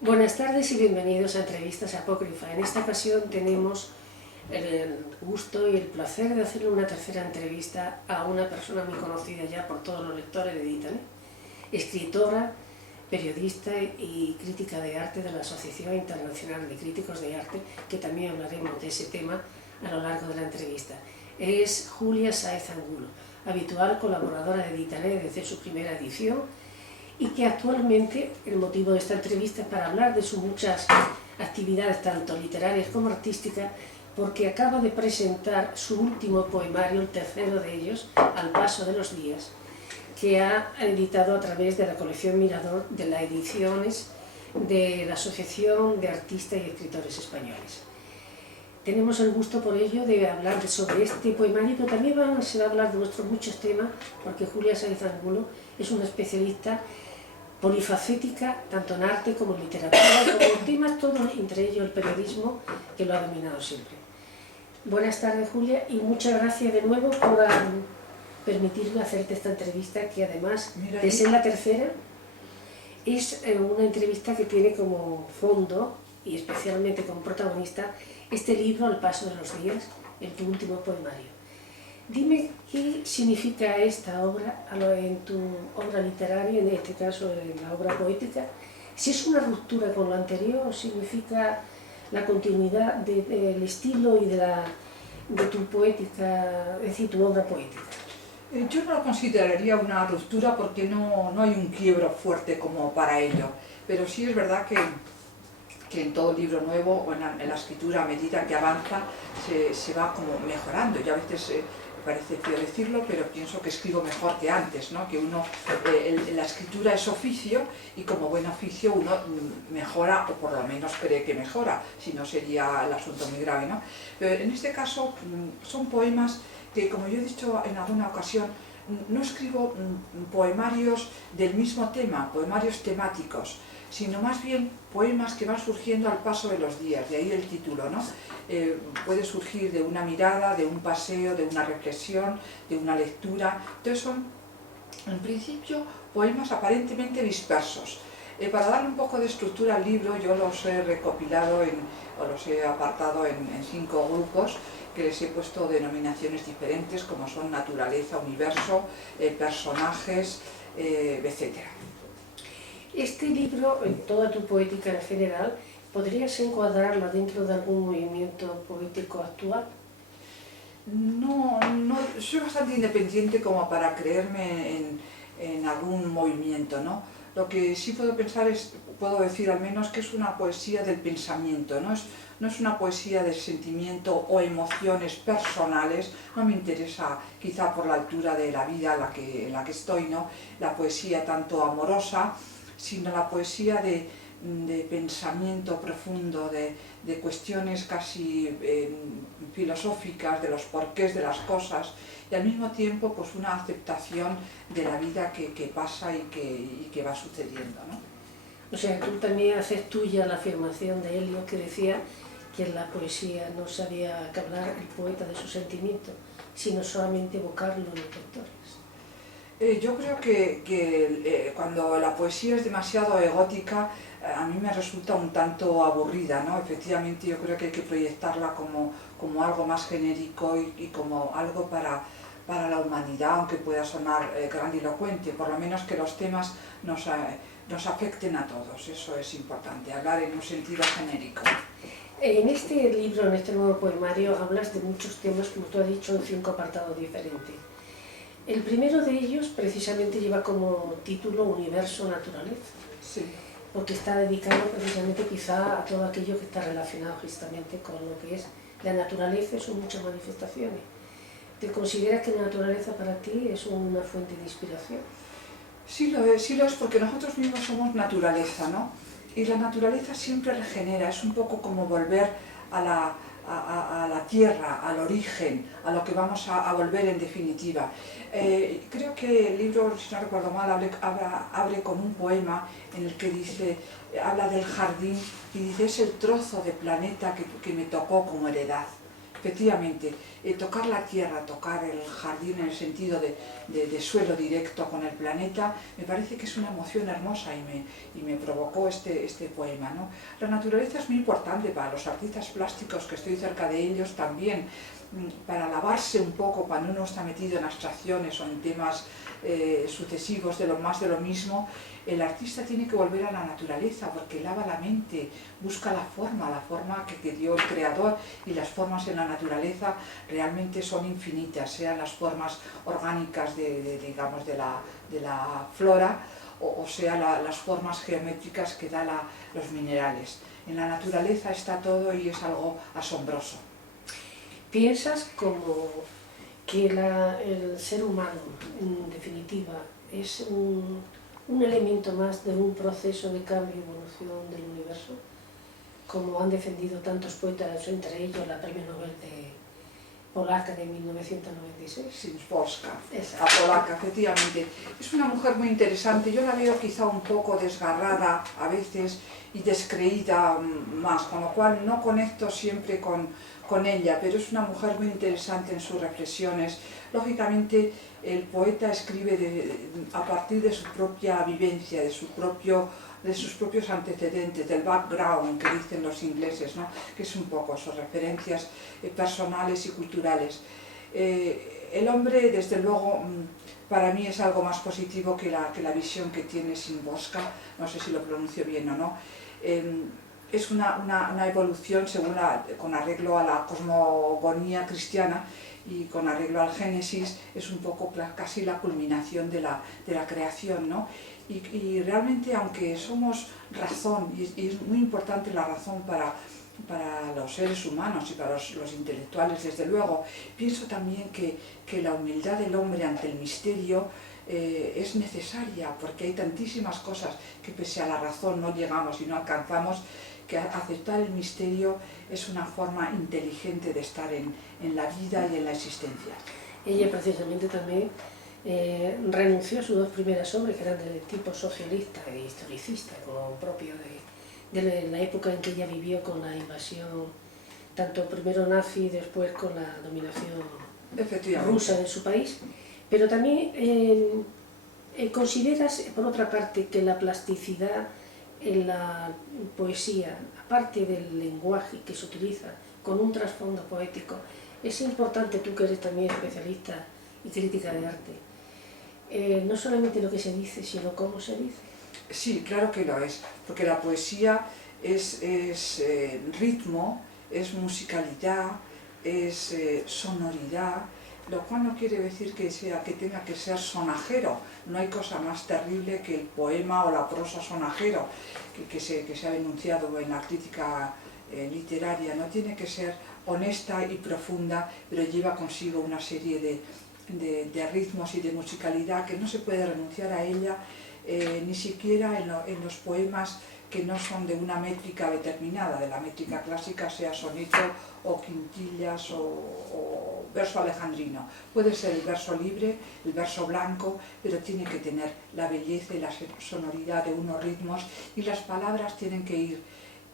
Buenas tardes y bienvenidos a Entrevistas Apócrifa. En esta ocasión tenemos el gusto y el placer de hacerle una tercera entrevista a una persona muy conocida ya por todos los lectores de Editan, escritora, periodista y crítica de arte de la Asociación Internacional de Críticos de Arte, que también hablaremos de ese tema a lo largo de la entrevista. Es Julia Sáez Angulo, habitual colaboradora de Editan desde su primera edición, y que actualmente el motivo de esta entrevista es para hablar de sus muchas actividades, tanto literarias como artísticas, porque acaba de presentar su último poemario, el tercero de ellos, Al paso de los días, que ha editado a través de la colección Mirador de las ediciones de la Asociación de Artistas y Escritores Españoles. Tenemos el gusto por ello de hablar sobre este poemario, pero también se va a hablar de nuestros muchos temas, porque Julia Sáez Angulo es una especialista polifacética, tanto en arte como en literatura, como temas todos, entre ellos el periodismo, que lo ha dominado siempre. Buenas tardes, Julia, y muchas gracias de nuevo por permitirme hacerte esta entrevista, que además de ser la tercera, es una entrevista que tiene como fondo, y especialmente como protagonista, este libro, Al paso de los días, el tu último poemario. Dime qué significa esta obra en tu obra literaria, en este caso en la obra poética, si es una ruptura con lo anterior o significa la continuidad del estilo y de tu poética, es decir, tu obra poética. Yo no lo consideraría una ruptura porque no hay un quiebro fuerte como para ello, pero sí es verdad que en todo libro nuevo o en la escritura, a medida que avanza, se va como mejorando. Yo a veces me parece feo decirlo, pero pienso que escribo mejor que antes, ¿no? Que la escritura es oficio y como buen oficio uno mejora, o por lo menos cree que mejora, si no sería el asunto muy grave, ¿no? Pero en este caso son poemas que, como yo he dicho en alguna ocasión, no escribo poemarios del mismo tema, poemarios temáticos, sino más bien poemas que van surgiendo al paso de los días, de ahí el título, ¿no? Puede surgir de una mirada, de un paseo, de una reflexión, de una lectura. Entonces son, en principio, poemas aparentemente dispersos. Para darle un poco de estructura al libro, yo los he recopilado o los he apartado en 5 grupos, que les he puesto denominaciones diferentes, como son naturaleza, universo, personajes, etc. Este libro, en toda tu poética en general, ¿podrías encuadrarla dentro de algún movimiento poético actual? No, soy bastante independiente como para creerme en algún movimiento, ¿no? Lo que sí puedo pensar puedo decir al menos que es una poesía del pensamiento, no es una poesía del sentimiento o emociones personales. No me interesa, quizá por la altura de la vida en la que estoy, ¿no? La poesía tanto amorosa, sino la poesía de pensamiento profundo, de cuestiones casi filosóficas, de los porqués de las cosas, y al mismo tiempo pues una aceptación de la vida que pasa y que va sucediendo, ¿no? O sea, tú también haces tuya la afirmación de Helio, que decía que en la poesía no sabía que hablar el poeta de sus sentimientos, sino solamente evocarlo en los lectores. Yo creo que cuando la poesía es demasiado egótica, a mí me resulta un tanto aburrida, ¿no? Efectivamente, yo creo que hay que proyectarla como algo más genérico y como algo para la humanidad, aunque pueda sonar grandilocuente, por lo menos que los temas nos afecten a todos. Eso es importante, hablar en un sentido genérico. En este libro, en este nuevo poemario, hablas de muchos temas, como tú has dicho, en 5 apartados diferentes. El primero de ellos precisamente lleva como título Universo, Naturaleza, sí, porque está dedicado precisamente quizá a todo aquello que está relacionado justamente con lo que es la naturaleza y sus muchas manifestaciones. ¿Te consideras que la naturaleza para ti es una fuente de inspiración? Sí lo es, porque nosotros mismos somos naturaleza, ¿no? Y la naturaleza siempre regenera, es un poco como volver a la tierra, al origen, a lo que vamos a volver en definitiva. Creo que el libro, si no recuerdo mal, abre con un poema en el que habla del jardín y dice: es el trozo de planeta que me tocó como heredad. Efectivamente, tocar la tierra, tocar el jardín en el sentido de suelo directo con el planeta, me parece que es una emoción hermosa y me provocó este poema, ¿no? La naturaleza es muy importante para los artistas plásticos, que estoy cerca de ellos también, para lavarse un poco cuando uno está metido en abstracciones o en temas sucesivos de lo más de lo mismo. El artista tiene que volver a la naturaleza porque lava la mente, busca la forma que dio el creador, y las formas en la naturaleza realmente son infinitas, sean las formas orgánicas digamos, de la flora o sea las formas geométricas que dan los minerales. En la naturaleza está todo y es algo asombroso. ¿Piensas como que el ser humano, en definitiva, es un elemento más de un proceso de cambio y evolución del universo, como han defendido tantos poetas, entre ellos la premio Nobel polaca de 1996? Szymborska, la polaca, efectivamente. Es una mujer muy interesante. Yo la veo quizá un poco desgarrada a veces y descreída más, con lo cual no conecto siempre con ella, pero es una mujer muy interesante en sus reflexiones. Lógicamente, el poeta escribe a partir de su propia vivencia, de sus propios antecedentes, del background que dicen los ingleses, ¿no? Que es un poco sus referencias personales y culturales. El hombre, desde luego, para mí es algo más positivo que la visión que tiene Szymborska, no sé si lo pronuncio bien o no. Es una evolución con arreglo a la cosmogonía cristiana y con arreglo al Génesis, es un poco casi la culminación de la creación, ¿no? Y realmente, aunque somos razón, y es muy importante la razón para los seres humanos y para los intelectuales, desde luego, pienso también que la humildad del hombre ante el misterio es necesaria, porque hay tantísimas cosas que pese a la razón no llegamos y no alcanzamos, que aceptar el misterio es una forma inteligente de estar en la vida y en la existencia. Ella precisamente también renunció a sus dos primeras obras, que eran de tipo socialista e historicista, como propio de la época en que ella vivió con la invasión, tanto primero nazi y después con la dominación rusa de su país. Pero también consideras, por otra parte, que la plasticidad en la poesía, aparte del lenguaje que se utiliza con un trasfondo poético, es importante, tú que eres también especialista y crítica de arte, no solamente lo que se dice, sino cómo se dice. Sí, claro que lo es, porque la poesía es ritmo, es musicalidad, es sonoridad, lo cual no quiere decir que tenga que ser sonajero. No hay cosa más terrible que el poema o la prosa sonajero, que se ha denunciado en la crítica literaria. No tiene que ser honesta y profunda, pero lleva consigo una serie de ritmos y de musicalidad que no se puede renunciar a ella, ni siquiera en los poemas que no son de una métrica determinada, de la métrica clásica, sea soneto o quintillas o verso alejandrino. Puede ser el verso libre, el verso blanco, pero tiene que tener la belleza y la sonoridad de unos ritmos, y las palabras tienen que ir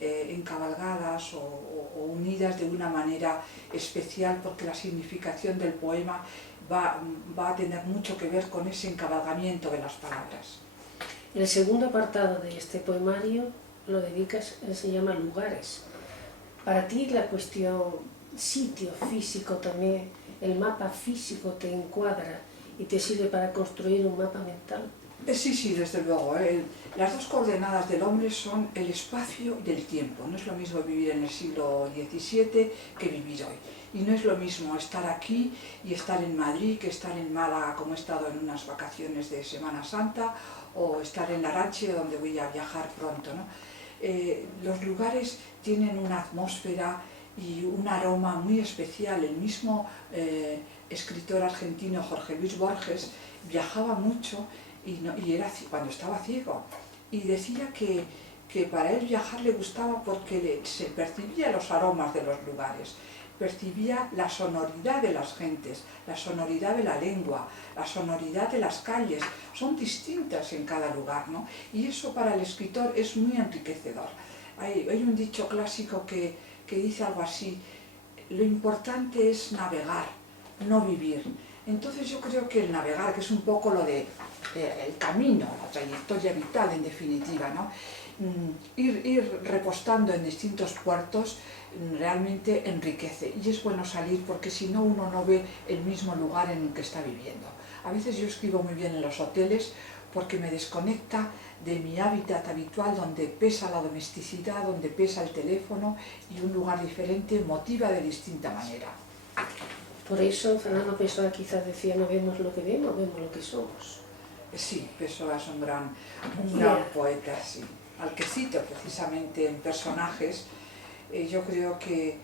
encabalgadas o unidas de una manera especial, porque la significación del poema va a tener mucho que ver con ese encabalgamiento de las palabras. El segundo apartado de este poemario lo dedicas, se llama Lugares. Para ti la cuestión sitio físico también, el mapa físico te encuadra y te sirve para construir un mapa mental. Sí, desde luego. Las dos coordenadas del hombre son el espacio y el tiempo. No es lo mismo vivir en el siglo XVII que vivir hoy. Y no es lo mismo estar aquí y estar en Madrid que estar en Málaga, como he estado en unas vacaciones de Semana Santa, o estar en Larache, donde voy a viajar pronto, ¿no? Los lugares tienen una atmósfera y un aroma muy especial. El mismo escritor argentino Jorge Luis Borges viajaba mucho y era cuando estaba ciego, y decía que para él viajar le gustaba porque se percibía los aromas de los lugares, percibía la sonoridad de las gentes, la sonoridad de la lengua, la sonoridad de las calles. Son distintas en cada lugar, ¿no? Y eso para el escritor es muy enriquecedor. Hay un dicho clásico que dice algo así: lo importante es navegar, no vivir. Entonces yo creo que el navegar, que es un poco lo de el camino, la trayectoria vital en definitiva, ¿no? Ir repostando en distintos puertos realmente enriquece, y es bueno salir porque si no uno no ve el mismo lugar en el que está viviendo. A veces yo escribo muy bien en los hoteles porque me desconecta de mi hábitat habitual, donde pesa la domesticidad, donde pesa el teléfono, y un lugar diferente motiva de distinta manera. Por eso Fernando Pessoa quizás decía: no vemos lo que vemos, vemos lo que somos. Sí, Pessoa es un gran poeta, sí, al que cito precisamente en personajes. Yo creo que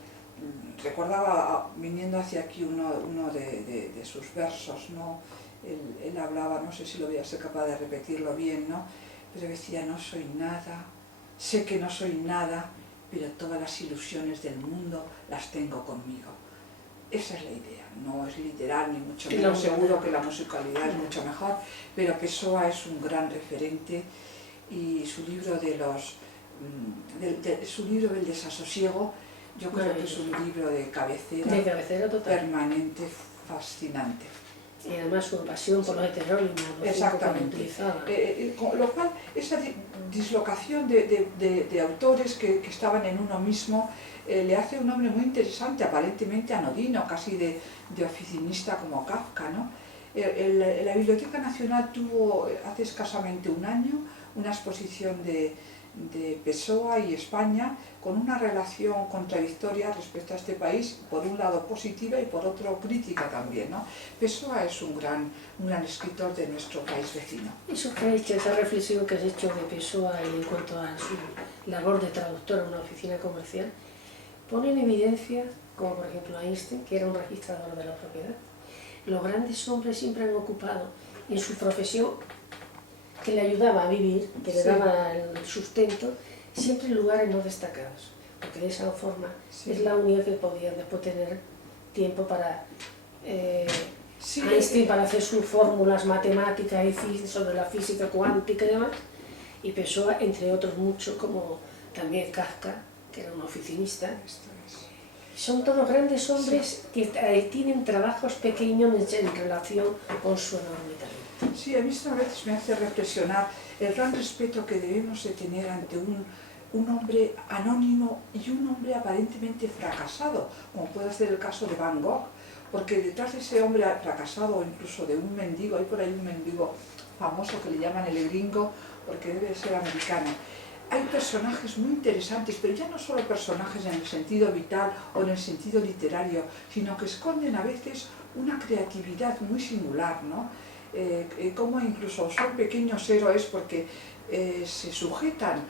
recordaba, viniendo hacia aquí, uno de sus versos, ¿no? Él hablaba, no sé si lo voy a ser capaz de repetirlo bien, ¿no? Pero decía: no soy nada, sé que no soy nada, pero todas las ilusiones del mundo las tengo conmigo. Esa es la idea, no es literal ni mucho menos, seguro que la musicalidad es mucho mejor, pero Pessoa es un gran referente, y su libro su libro del desasosiego, yo creo que es un libro de cabecera total, permanente, fascinante. Y además su pasión por los heterónimos, exactamente. Con lo cual, esa dislocación de autores que estaban en uno mismo le hace un hombre muy interesante, aparentemente anodino, casi de oficinista como Kafka, ¿no? La Biblioteca Nacional tuvo hace escasamente un año una exposición de Pessoa y España, con una relación contradictoria respecto a este país, por un lado positiva y por otro crítica también, ¿no? Pessoa es un gran escritor de nuestro país vecino. Eso que ha hecho, esa reflexión que has hecho de Pessoa en cuanto a su labor de traductor en una oficina comercial, pone en evidencia, como por ejemplo Einstein, que era un registrador de la propiedad. Los grandes hombres siempre han ocupado en su profesión, que le ayudaba a vivir, que le daba el sustento, siempre en lugares no destacados, porque de esa forma es la única que podía después tener tiempo para Einstein, para hacer sus fórmulas matemáticas y sobre la física cuántica y demás, y Pessoa, entre otros muchos, como también Kafka, que era un oficinista. Son todos grandes hombres que tienen trabajos pequeños en relación con su enorme talento. Sí, a mí a veces me hace reflexionar el gran respeto que debemos de tener ante un hombre anónimo y un hombre aparentemente fracasado, como puede ser el caso de Van Gogh, porque detrás de ese hombre fracasado, o incluso de un mendigo, hay por ahí un mendigo famoso que le llaman el gringo, porque debe ser americano. Hay personajes muy interesantes, pero ya no solo personajes en el sentido vital o en el sentido literario, sino que esconden a veces una creatividad muy singular, ¿no? Como incluso son pequeños héroes porque se sujetan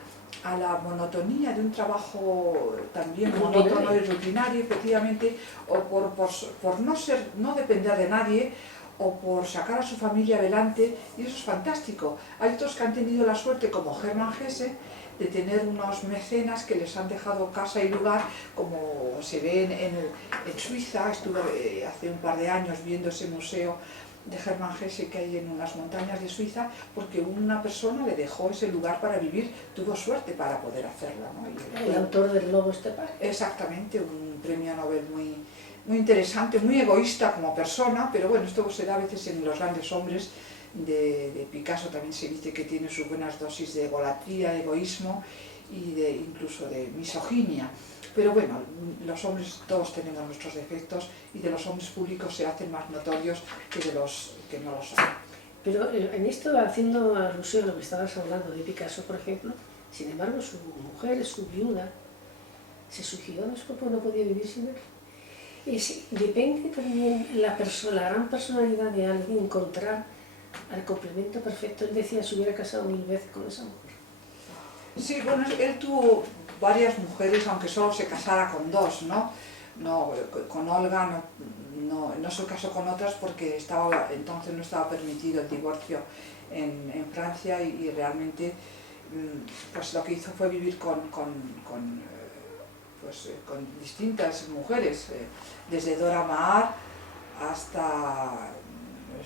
a la monotonía de un trabajo también monótono y rutinario, efectivamente, o por no depender de nadie, o por sacar a su familia adelante, y eso es fantástico. Hay otros que han tenido la suerte, como Hermann Hesse, de tener unos mecenas que les han dejado casa y lugar, como se ve en Suiza. Estuve hace un par de años viendo ese museo de Hermann Hesse que hay en unas montañas de Suiza, porque una persona le dejó ese lugar para vivir, tuvo suerte para poder hacerlo, ¿no? El autor del Lobo Estepario. Exactamente, un premio Nobel muy interesante, muy egoísta como persona, pero bueno, esto se da a veces en los grandes hombres. De Picasso también se dice que tiene sus buenas dosis de egolatría, egoísmo y incluso de misoginia. Pero bueno, los hombres todos tenemos nuestros defectos, y de los hombres públicos se hacen más notorios que de los que no lo son. Pero en esto, haciendo alusión a lo que estabas hablando de Picasso, por ejemplo, sin embargo su mujer, su viuda, se suicidó después porque no podía vivir sin él. Depende también la gran personalidad de alguien encontrar al complemento perfecto. Él decía, se hubiera casado 1000 veces con esa mujer. Sí, bueno, él tuvo varias mujeres, aunque solo se casara con 2, ¿no? Con Olga no se casó con otras porque entonces no estaba permitido el divorcio en Francia, y realmente pues lo que hizo fue vivir con distintas mujeres, desde Dora Maar hasta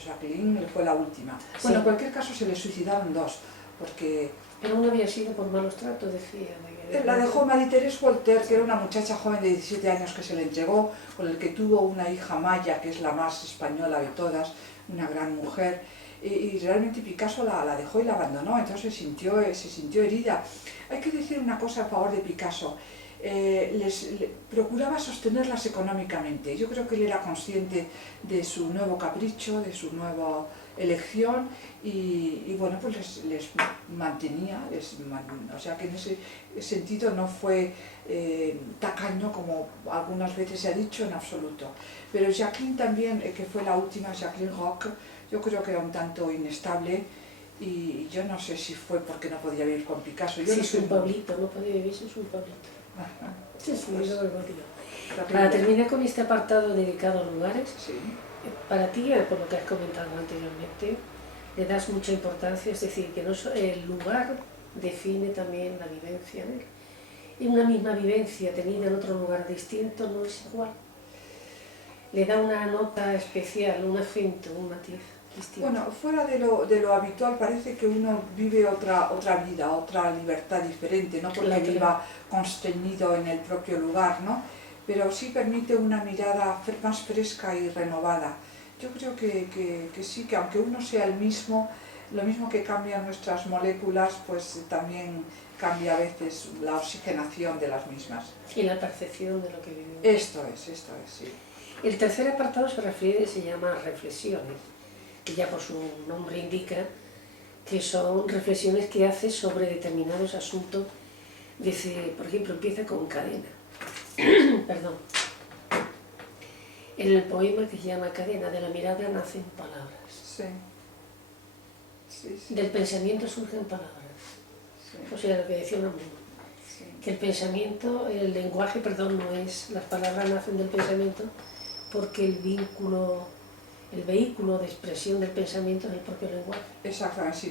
Jacqueline, fue la última. Bueno, en cualquier caso se le suicidaron 2. porque Pero no había sido por malos tratos, decía. la dejó Marie-Thérèse Voltaire, que era una muchacha joven de 17 años que se le entregó, con el que tuvo una hija Maya, que es la más española de todas, una gran mujer, y realmente Picasso la dejó y la abandonó, entonces se sintió herida. Hay que decir una cosa a favor de Picasso, procuraba sostenerlas económicamente. Yo creo que él era consciente de su nuevo capricho, de su nueva elección, y bueno, pues les mantenía, o sea que en ese sentido no fue tacaño como algunas veces se ha dicho, en absoluto. Pero Jacqueline también, que fue la última, Jacqueline Roch, yo creo que era un tanto inestable, y yo no sé si fue porque no podía vivir con Picasso. Sí, es un pueblito, no podía vivir sin un pueblito. Ajá. Sí, sí, Pues, eso es lo que digo. Para terminar con este apartado dedicado a lugares, sí. para ti, por lo que has comentado anteriormente, le das mucha importancia, es decir, que no el lugar define también la vivencia en él. Y una misma vivencia tenida en otro lugar distinto no es igual. Le da una nota especial, un acento, un matiz distinto. Bueno, fuera de lo habitual parece que uno vive otra vida, otra libertad diferente, no porque viva constreñido en el propio lugar, ¿no? Pero sí permite una mirada más fresca y renovada. Yo creo que sí, que aunque uno sea el mismo, lo mismo que cambian nuestras moléculas, pues también cambia a veces la oxigenación de las mismas. Y la percepción de lo que vivimos. Esto es, sí. El tercer apartado se llama reflexiones, que ya por su nombre indica que son reflexiones que hace sobre determinados asuntos. Dice, por ejemplo, empieza con Cadena. Perdón. En el poema que se llama Cadena, de la mirada nacen palabras. Sí. Del pensamiento surgen palabras. Sí. O sea, lo que decía un amigo. Sí. Que el pensamiento, el lenguaje, perdón, no es, las palabras nacen del pensamiento porque el vehículo de expresión del pensamiento es el propio lenguaje. Exactamente,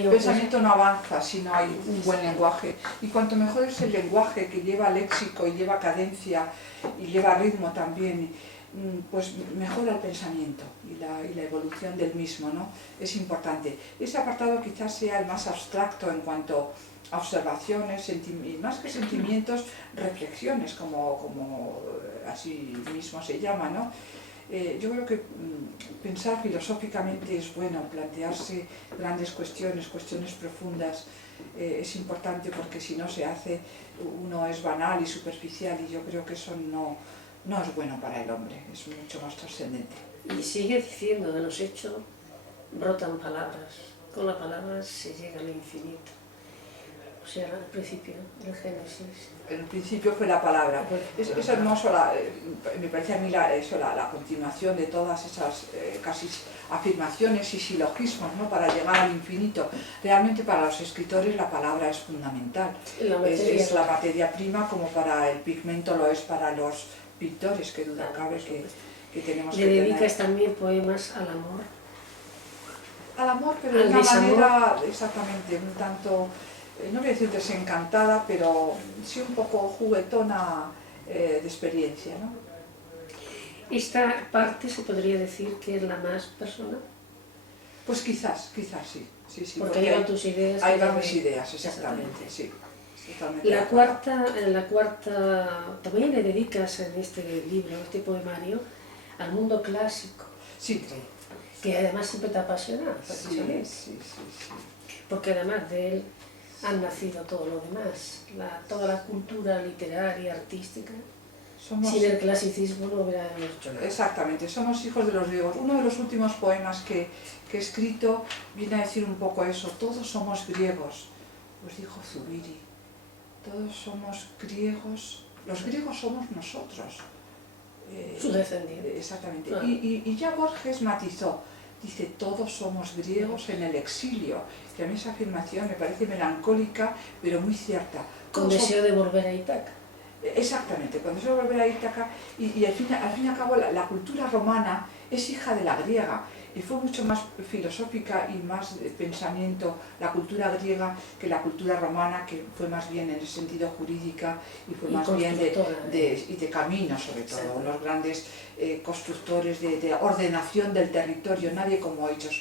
el pensamiento no avanza si no hay un buen lenguaje. Y cuanto mejor es el lenguaje, que lleva léxico y lleva cadencia y lleva ritmo también, pues mejora el pensamiento y la evolución del mismo, ¿no? Es importante. Ese apartado quizás sea el más abstracto en cuanto a observaciones, y más que sentimientos, reflexiones, como así mismo se llama, ¿no? Yo creo que pensar filosóficamente es bueno, plantearse grandes cuestiones profundas, es importante, porque si no se hace, uno es banal y superficial, y yo creo que eso no es bueno para el hombre, es mucho más trascendente. Y sigue diciendo, de los hechos brotan palabras, con las palabras se llega al infinito. O sea, al principio, el Génesis. El principio fue la palabra. Es hermoso, me parece a mí la continuación de todas esas casi afirmaciones y silogismos, ¿no? Para llegar al infinito. Realmente para los escritores la palabra es fundamental. Es la materia prima, como para el pigmento lo es para los pintores, que duda cabe que tenemos que tener. Le dedicas también poemas al amor. Al amor, pero de una manera exactamente, un tanto, no voy a decir desencantada, pero sí un poco juguetona de experiencia, ¿no? ¿Esta parte se podría decir que es la más personal? Pues quizás sí. Porque ahí van tus ideas. Ahí van mis ideas, exactamente, sí. La cuarta, también le dedicas en este libro, en este poemario, al mundo clásico. Sí. Que además siempre te apasiona, precisamente. Sí. Porque además de él han nacido todo lo demás, toda la cultura literaria, artística. Sin el clasicismo no hubiera hecho nada. Exactamente, somos hijos de los griegos. Uno de los últimos poemas que he escrito viene a decir un poco eso: todos somos griegos, pues dijo Zubiri, todos somos griegos, los griegos somos nosotros. Sus descendientes. Exactamente. Claro. Y ya Borges matizó, dice, todos somos griegos en el exilio, que a mí esa afirmación me parece melancólica, pero muy cierta. Con deseo de volver a Ítaca. Exactamente, con deseo de volver a Ítaca, y al fin y al cabo la cultura romana es hija de la griega, y fue mucho más filosófica y más de pensamiento la cultura griega que la cultura romana, que fue más bien en el sentido jurídica y fue más bien de camino, sobre todo. Sí. Los grandes constructores de ordenación del territorio, nadie como ellos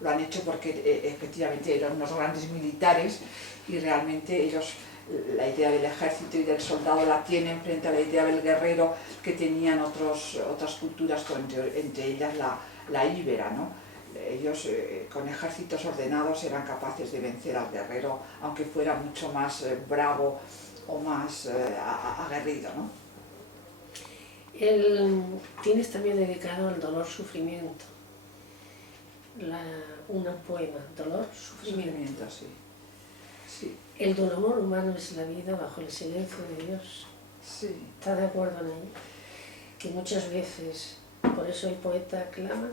lo han hecho porque efectivamente eran unos grandes militares y realmente ellos la idea del ejército y del soldado la tienen frente a la idea del guerrero que tenían otras culturas, entre ellas la íbera, ¿no? Ellos con ejércitos ordenados eran capaces de vencer al guerrero, aunque fuera mucho más bravo o más aguerrido, ¿no? Tienes también dedicado al dolor, sufrimiento, un poema, dolor, sufrimiento. Sí. Sí. El dolor humano es la vida bajo el silencio de Dios. Sí. ¿Estás de acuerdo en ello? Que muchas veces, por eso el poeta clama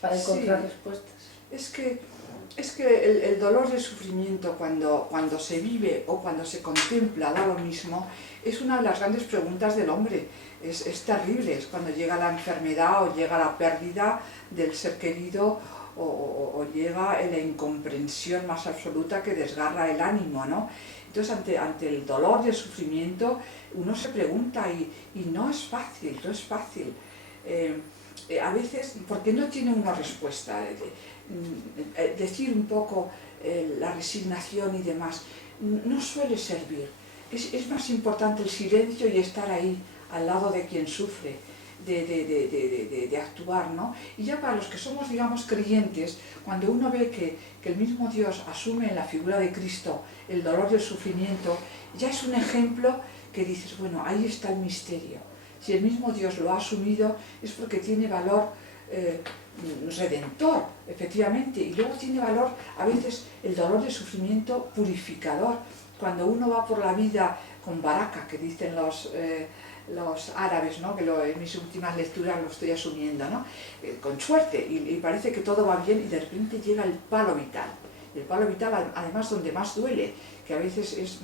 para encontrar respuestas. Es que el dolor y el sufrimiento cuando se vive o cuando se contempla da lo mismo, es una de las grandes preguntas del hombre. Es terrible, es cuando llega la enfermedad o llega la pérdida del ser querido o llega la incomprensión más absoluta que desgarra el ánimo, ¿no? Entonces ante el dolor y el sufrimiento uno se pregunta y no es fácil, no es fácil. A veces, porque no tiene una respuesta, decir un poco la resignación y demás, no suele servir. Es más importante el silencio y estar ahí, al lado de quien sufre, de actuar, ¿no? Y ya para los que somos, digamos, creyentes, cuando uno ve que el mismo Dios asume en la figura de Cristo el dolor y el sufrimiento, ya es un ejemplo que dices, bueno, ahí está el misterio. Si el mismo Dios lo ha asumido es porque tiene valor redentor, efectivamente, y luego tiene valor, a veces, el dolor y el sufrimiento purificador. Cuando uno va por la vida con baraka, que dicen los árabes, ¿no? Que en mis últimas lecturas lo estoy asumiendo, ¿no? Con suerte, y parece que todo va bien y de repente llega el palo vital. Y el palo vital, además, donde más duele, que a veces es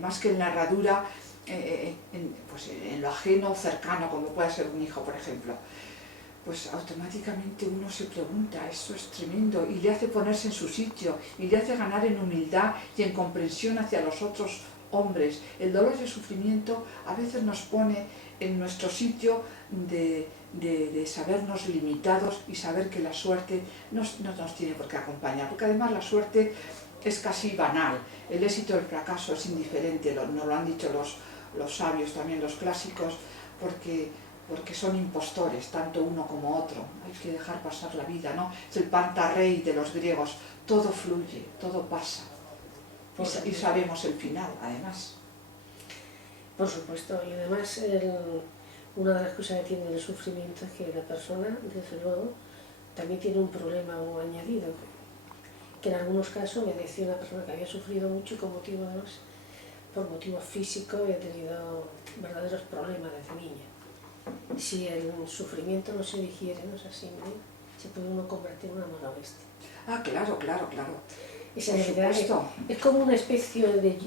más que en la herradura, pues en lo ajeno, cercano, como puede ser un hijo, por ejemplo, pues automáticamente uno se pregunta, esto es tremendo, y le hace ponerse en su sitio, y le hace ganar en humildad y en comprensión hacia los otros hombres. El dolor y el sufrimiento a veces nos pone en nuestro sitio de sabernos limitados y saber que la suerte no nos tiene por qué acompañar, porque además la suerte es casi banal, el éxito o el fracaso es indiferente, nos lo han dicho los sabios, también los clásicos, porque son impostores, tanto uno como otro. Hay que dejar pasar la vida, ¿no? Es el pantarrey de los griegos, todo fluye, todo pasa. Y sabemos el final, además. Por supuesto, y además una de las cosas que tiene el sufrimiento es que la persona, desde luego, también tiene un problema o añadido, que en algunos casos me decía una persona que había sufrido mucho y con motivo, además, por motivos físicos, había tenido verdaderos problemas desde niña. Si el sufrimiento no se digiere, no se asimile, se puede uno convertir en una mala bestia. Ah, claro. Esa es como una especie de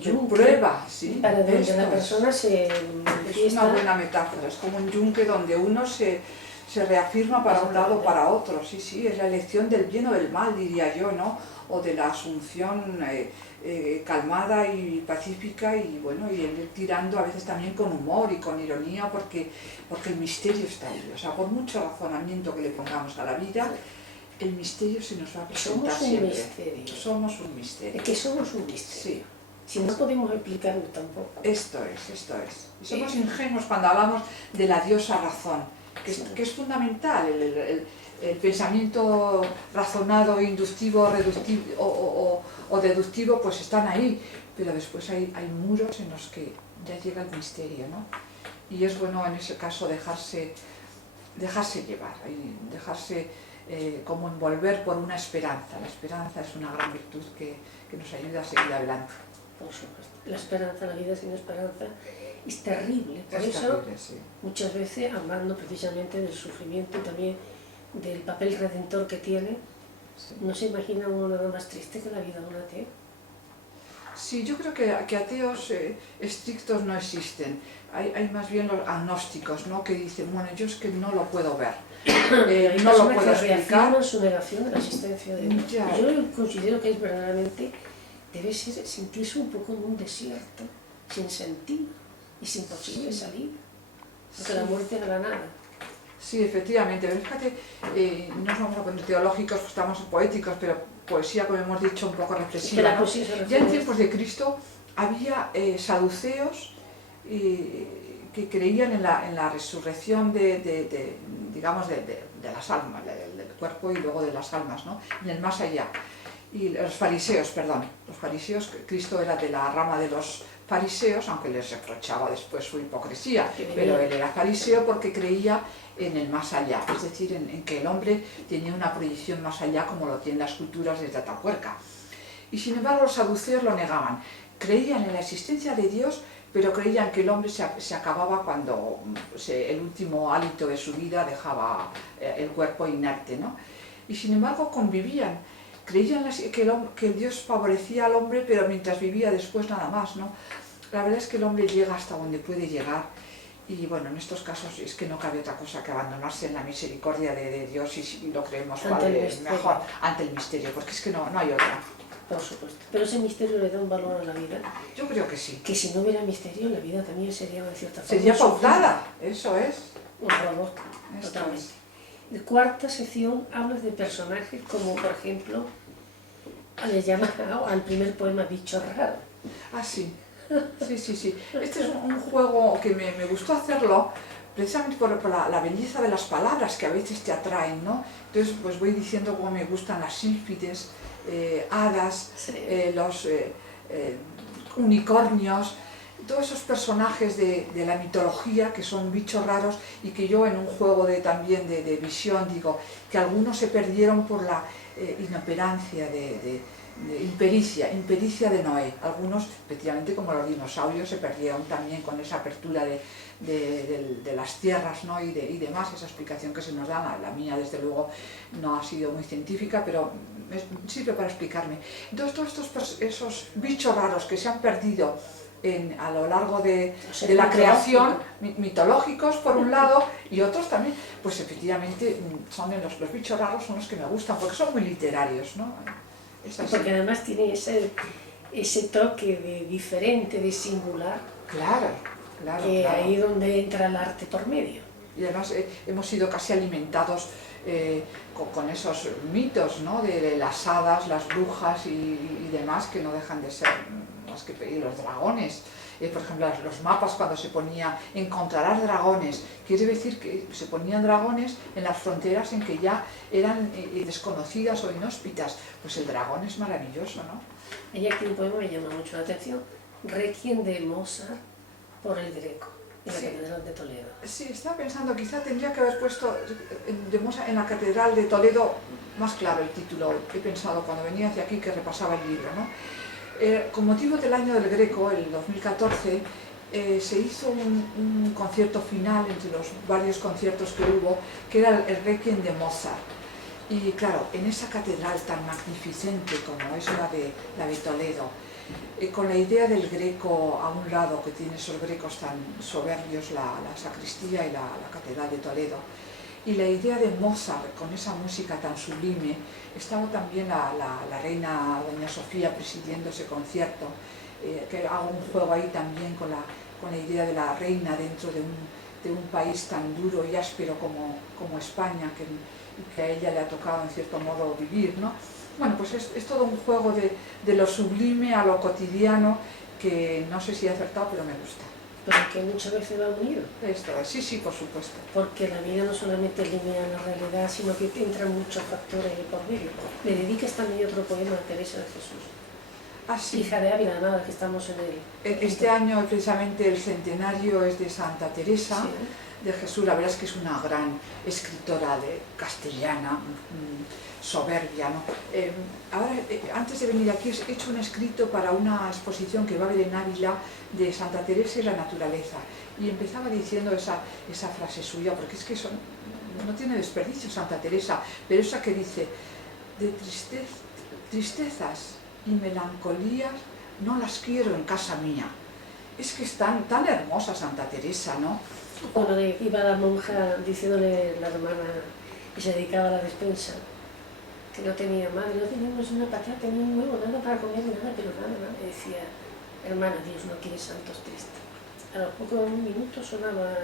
yunque, prueba, sí, para donde la persona se manifiesta. Es una buena metáfora, es como un yunque donde uno se reafirma para un lado o para otro, sí, es la elección del bien o del mal, diría yo, ¿no? O de la asunción calmada y pacífica y bueno, y el ir tirando a veces también con humor y con ironía porque el misterio está ahí, o sea, por mucho razonamiento que le pongamos a la vida, el misterio se nos va a presentar siempre. Somos un misterio. Es que somos un misterio. Sí. Si no podemos explicarlo tampoco. Esto es. Y somos ingenuos cuando hablamos de la diosa razón, que es fundamental, el pensamiento razonado, inductivo, reductivo o deductivo, pues están ahí, pero después hay muros en los que ya llega el misterio, ¿no? Y es bueno en ese caso dejarse llevar, dejarse como envolver por una esperanza. La esperanza es una gran virtud que nos ayuda a seguir adelante. Por supuesto. La esperanza, la vida sin esperanza es terrible. Por eso, terrible, sí. Muchas veces, hablando precisamente del sufrimiento y también del papel redentor que tiene, sí. No se imagina uno nada más triste que la vida de un ateo. Sí, yo creo que ateos estrictos no existen. Hay más bien los agnósticos, ¿no? Que dicen, bueno, yo es que no lo puedo ver. No lo puedo explicar. Su negación de la existencia de Dios. Yo considero que es verdaderamente, debe ser sentirse un poco en un desierto, sin sentido y sin posible salida. Porque la muerte no era nada. Sí, efectivamente, pero fíjate, no nos vamos a poner teológicos, pues estamos poéticos, pero poesía, como hemos dicho, un poco reflexiva, ¿no? Ya en tiempos de Cristo había saduceos que creían en la resurrección digamos, de las almas, del cuerpo y luego de las almas, ¿no? En el más allá. Y los fariseos, perdón, los fariseos, Cristo era de la rama de los fariseos, aunque les reprochaba después su hipocresía, pero él era fariseo porque creía en el más allá, es decir, en que el hombre tenía una proyección más allá como lo tienen las culturas desde Atapuerca. Y sin embargo los saduceos lo negaban, creían en la existencia de Dios, pero creían que el hombre se acababa cuando el último hálito de su vida dejaba el cuerpo inerte, ¿no? Y sin embargo convivían, creían que Dios favorecía al hombre, pero mientras vivía después nada más, ¿no? La verdad es que el hombre llega hasta donde puede llegar y bueno, en estos casos es que no cabe otra cosa que abandonarse en la misericordia de Dios y si lo creemos mejor ante el misterio, porque es que no hay otra. Por supuesto, pero ese misterio le da un valor a la vida. Yo creo que sí. Que si no hubiera misterio, la vida también sería de cierta forma. Sería pautada, eso es. Un robot, totalmente. De cuarta sección hablas de personajes como, por ejemplo, le llaman al primer poema Bicho Raro. Ah, sí. Sí. Este es un juego que me gustó hacerlo precisamente por la belleza de las palabras que a veces te atraen, ¿no? Entonces, pues voy diciendo cómo me gustan las sílfides, hadas, sí. Los unicornios, todos esos personajes de la mitología que son bichos raros y que yo en un juego también de visión digo que algunos se perdieron por la inoperancia impericia de Noé. Algunos, efectivamente, como los dinosaurios, se perdieron también con esa apertura de las tierras, ¿no? y demás, esa explicación que se nos da. La mía, desde luego, no ha sido muy científica, pero sirve para explicarme. Entonces, todos esos bichos raros que se han perdido a lo largo de la creación, mitológicos por un lado, y otros también, pues efectivamente son los bichos raros son los que me gustan, porque son muy literarios, ¿no? Porque además tiene ese toque de diferente, de singular. Claro. Ahí es donde entra el arte por medio. Y además hemos sido casi alimentados con esos mitos, ¿no? de las hadas, las brujas y demás, que no dejan de ser más que los dragones. Por ejemplo, los mapas, cuando se ponía encontrarás dragones, quiere decir que se ponían dragones en las fronteras en que ya eran desconocidas o inhóspitas. Pues el dragón es maravilloso, ¿no? Hay aquí un poema que me llama mucho la atención, Requiem de Mozart por el Greco, en la Catedral de Toledo. Sí, estaba pensando, quizá tendría que haber puesto de Mozart en la Catedral de Toledo más claro el título. He pensado cuando venía hacia aquí que repasaba el libro, ¿no? Con motivo del año del Greco, el 2014, se hizo un concierto final entre los varios conciertos que hubo, que era el Requiem de Mozart. Y claro, en esa catedral tan magnificente como es la de Toledo, con la idea del Greco a un lado, que tiene esos grecos tan soberbios, la sacristía y la catedral de Toledo, y la idea de Mozart con esa música tan sublime, estaba también la reina doña Sofía presidiendo ese concierto, que hago un juego ahí también con la idea de la reina dentro de un país tan duro y áspero como España, que a ella le ha tocado en cierto modo vivir, ¿no? Bueno, pues es todo un juego de lo sublime a lo cotidiano, que no sé si he acertado, pero me gusta. Pero que muchas veces va unido. Sí, por supuesto. Porque la vida no solamente es lineal en la realidad, sino que entran muchos factores de por medio. Le dedicas también otro poema a Teresa de Jesús. Ah, sí. Hija de Ávila, nada, que estamos en el... Este año, precisamente, el centenario es de Santa Teresa de Jesús. La verdad es que es una gran escritora castellana, soberbia, ¿no? Ahora, antes de venir aquí, he hecho un escrito para una exposición que va a haber en Ávila de Santa Teresa y la naturaleza. Y empezaba diciendo esa frase suya, porque es que no tiene desperdicio Santa Teresa, pero esa que dice, de tristezas y melancolías no las quiero en casa mía. Es que es tan hermosa Santa Teresa, ¿no? Bueno, iba la monja diciéndole la hermana que se dedicaba a la despensa, que no tenía madre, no teníamos una patata, ni un huevo, nada para comer, nada, pero nada. Y decía, hermana, Dios no quiere santos tristes. A los pocos minutos sonaba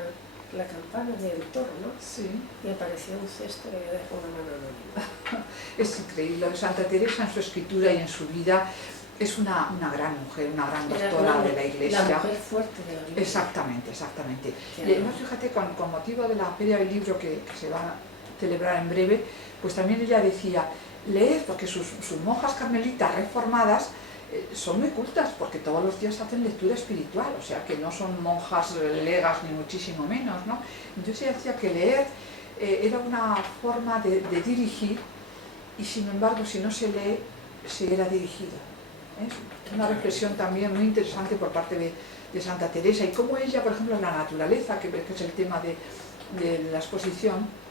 la campana del toro, ¿no? Sí. Y apareció un cesto y dejó una mano anónima. Es increíble. Santa Teresa en su escritura y en su vida es una gran mujer, una gran doctora de la Iglesia. La mujer fuerte de la Iglesia. Exactamente, exactamente. Y además, fíjate, con motivo de la Feria del Libro que se va a celebrar en breve, pues también ella decía, leed, porque sus monjas carmelitas reformadas son muy cultas, porque todos los días hacen lectura espiritual, o sea que no son monjas legas ni muchísimo menos, ¿no? Entonces ella decía que leer era una forma de dirigir, y sin embargo, si no se lee, se era dirigido. Una reflexión también muy interesante por parte de Santa Teresa, y cómo ella, por ejemplo, en la naturaleza, que es el tema de la exposición,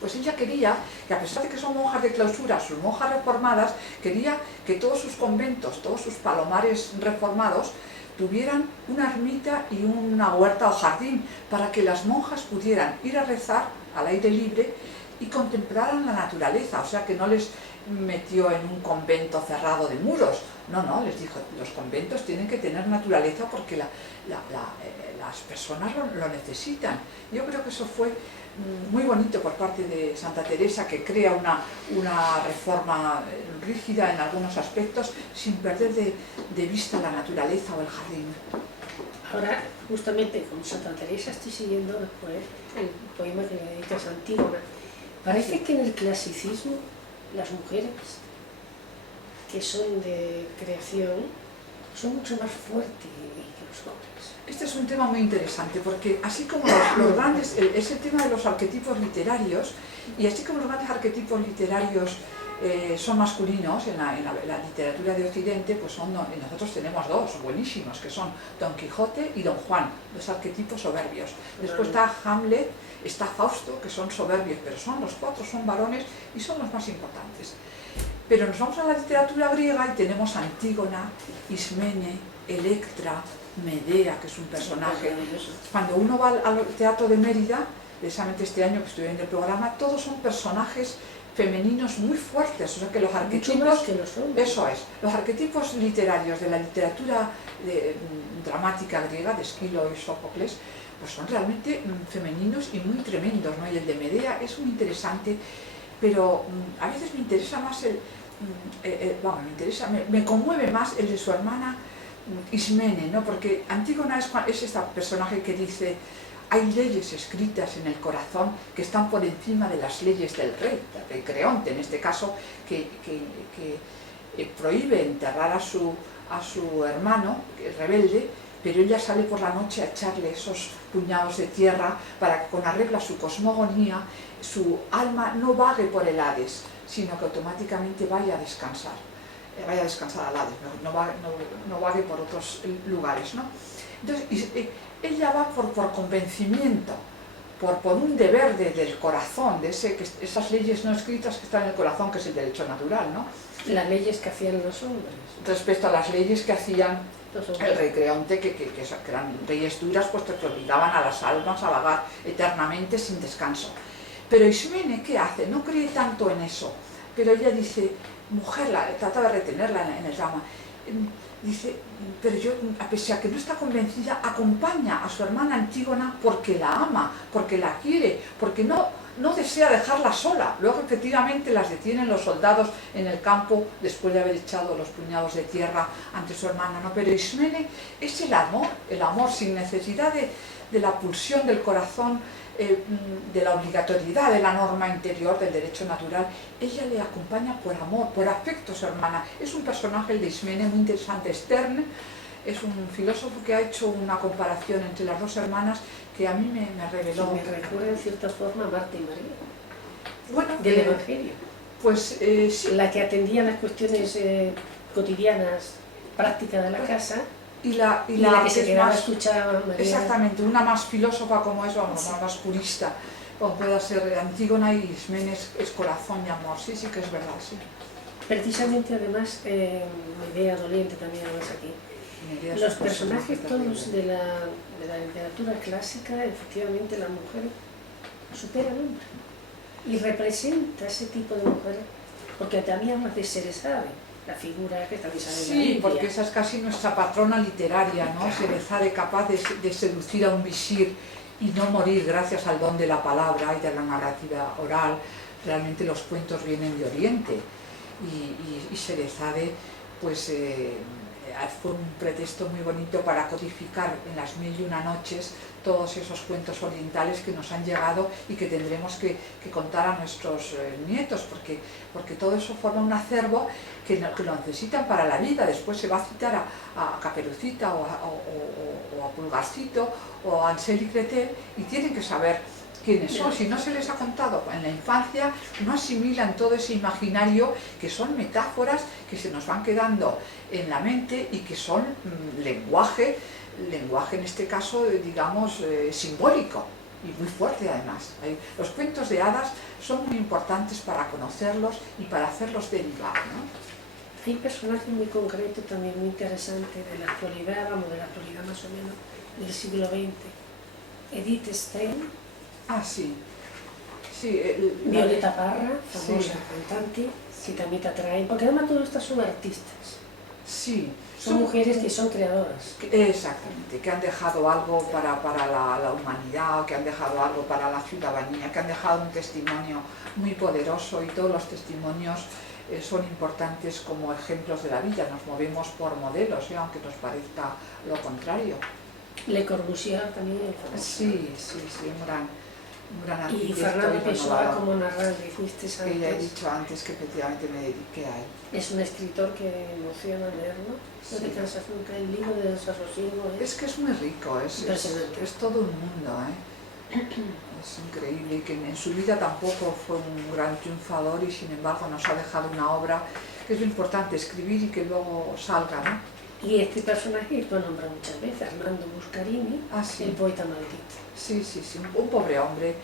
pues ella quería que, a pesar de que son monjas de clausura, sus monjas reformadas, quería que todos sus conventos, todos sus palomares reformados, tuvieran una ermita y una huerta o jardín, para que las monjas pudieran ir a rezar al aire libre y contemplaran la naturaleza, o sea que no les metió en un convento cerrado de muros, no, les dijo, los conventos tienen que tener naturaleza porque las personas lo necesitan. Yo creo que eso fue muy bonito por parte de Santa Teresa, que crea una reforma rígida en algunos aspectos, sin perder de vista la naturaleza o el jardín. Ahora, justamente con Santa Teresa estoy siguiendo después el poema que le dedicas a Antígona. Parece que en el clasicismo las mujeres que son de creación son mucho más fuertes que los hombres. Este es un tema muy interesante, porque así como los grandes, es el tema de los arquetipos literarios, y así como los grandes arquetipos literarios son masculinos en la literatura de Occidente, pues nosotros tenemos dos buenísimos, que son Don Quijote y Don Juan, dos arquetipos soberbios. Después está Hamlet, está Fausto, que son soberbios, pero los cuatro son varones y son los más importantes. Pero nos vamos a la literatura griega y tenemos Antígona, Ismene, Electra, Medea, que es un personaje. Cuando uno va al Teatro de Mérida, precisamente este año que estuve en el programa, todos son personajes femeninos muy fuertes, o sea que los arquetipos, eso es, los arquetipos literarios de la literatura dramática griega, de Esquilo y Sófocles, pues son realmente femeninos y muy tremendos, ¿no? Y el de Medea es muy interesante, pero a veces me interesa más me conmueve más el de su hermana Ismene, ¿no? Porque Antígona es este personaje que dice: hay leyes escritas en el corazón que están por encima de las leyes del rey Creonte, en este caso, que prohíbe enterrar a su hermano rebelde, pero ella sale por la noche a echarle esos puñados de tierra para que, con arreglo a su cosmogonía, su alma no vague por el Hades, sino que automáticamente vaya a descansar al Hades, no vague por otros lugares, ¿no? Entonces, ella va por convencimiento, por un deber del corazón, esas leyes no escritas que están en el corazón, que es el derecho natural, ¿no? Las leyes que hacían los hombres. Respecto a las leyes que hacían el rey Creonte, que eran leyes duras, puesto que obligaban a las almas a vagar eternamente sin descanso. Pero Ismene, ¿qué hace? No cree tanto en eso, pero ella dice, mujer, trata de retenerla en el drama, dice, pero yo, a pesar de que no está convencida, acompaña a su hermana Antígona porque la ama, porque la quiere, porque no desea dejarla sola. Luego, efectivamente, las detienen los soldados en el campo después de haber echado los puñados de tierra ante su hermana, ¿no? Pero Ismene es el amor sin necesidad de la pulsión del corazón, de la obligatoriedad de la norma interior del derecho natural. Ella le acompaña por amor, por afecto a su hermana. Es un personaje, el de Ismene, muy interesante. Stern es un filósofo que ha hecho una comparación entre las dos hermanas que a mí me reveló. Sí, me recuerda en cierta forma a Marta y María, bueno, del Evangelio. Pues sí. La que atendía las cuestiones cotidianas, prácticas de la casa, y la que se quedaba a escuchar a María. Exactamente, una más filósofa como es, o sí, más purista, como pueda ser Antígona, y Ismene es corazón y amor. Sí, que es verdad, sí. Precisamente, además, Medea doliente también hablas aquí. Los personajes todos de la literatura clásica, efectivamente la mujer supera al hombre y representa ese tipo de mujeres, porque también hablas de Ceresade, la figura que también sale en la Biblia. Sí, porque esa es casi nuestra patrona literaria, ¿no? Ceresade, capaz de seducir a un visir y no morir gracias al don de la palabra y de la narrativa oral. Realmente los cuentos vienen de Oriente y Sherezade pues fue un pretexto muy bonito para codificar en las 1001 noches todos esos cuentos orientales que nos han llegado y que tendremos que contar a nuestros nietos, porque todo eso forma un acervo que lo necesitan para la vida. Después se va a citar a Caperucita o a Pulgarcito o a Hansel y Gretel y tienen que saber quiénes son. Si no se les ha contado en la infancia, no asimilan todo ese imaginario, que son metáforas que se nos van quedando en la mente y que son lenguaje en este caso, digamos, simbólico y muy fuerte además. Los cuentos de hadas son muy importantes para conocerlos y para hacerlos derivar, ¿no? Hay un personaje muy concreto, también muy interesante, de la actualidad, vamos, de la actualidad más o menos, del siglo XX. Edith Stein. Ah, sí. Sí, Violeta Parra, famosa sí, cantante, que también te atraen, porque además todas estas son artistas. Sí. Son mujeres que son creadoras. Exactamente, que han dejado algo para la humanidad, que han dejado algo para la ciudadanía, que han dejado un testimonio muy poderoso, y todos los testimonios son importantes como ejemplos de la vida. Nos movemos por modelos, aunque nos parezca lo contrario. Le Corbusier también. Sí, un gran arquitecto. Y Fernando Pessoa, como narrante, dijiste antes. Que ya he dicho antes que efectivamente me dediqué a él. Es un escritor que emociona leerlo. No te cansas nunca, el libro de Desasosiego. Es que es muy rico, es todo un mundo, Es increíble, y que en su vida tampoco fue un gran triunfador, y sin embargo nos ha dejado una obra que es lo importante, escribir y que luego salga, ¿no? Y este personaje lo nombra muchas veces, Armando Buscarini, sí. el poeta maldito. Sí, un pobre hombre,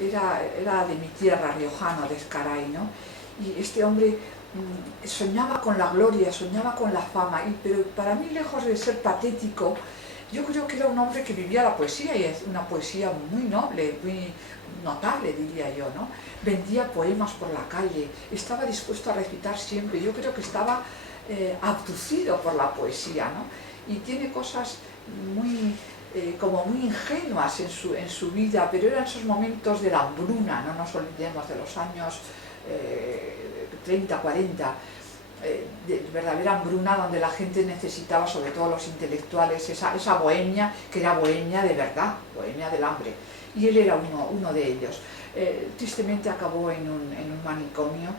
era de mi tierra, riojano, de Escaray, ¿no? Y este hombre soñaba con la gloria, soñaba con la fama, pero para mí, lejos de ser patético, yo creo que era un hombre que vivía la poesía, y es una poesía muy noble, muy notable, diría yo, ¿no? Vendía poemas por la calle, estaba dispuesto a recitar siempre. Yo creo que estaba abducido por la poesía, ¿no? Y tiene cosas como muy ingenuas en su vida, pero eran esos momentos de la hambruna, no nos olvidemos de los años 30, 40, de verdadera hambruna, donde la gente necesitaba, sobre todo los intelectuales, esa bohemia, que era bohemia de verdad, bohemia del hambre, y él era uno de ellos. Tristemente acabó en un manicomio,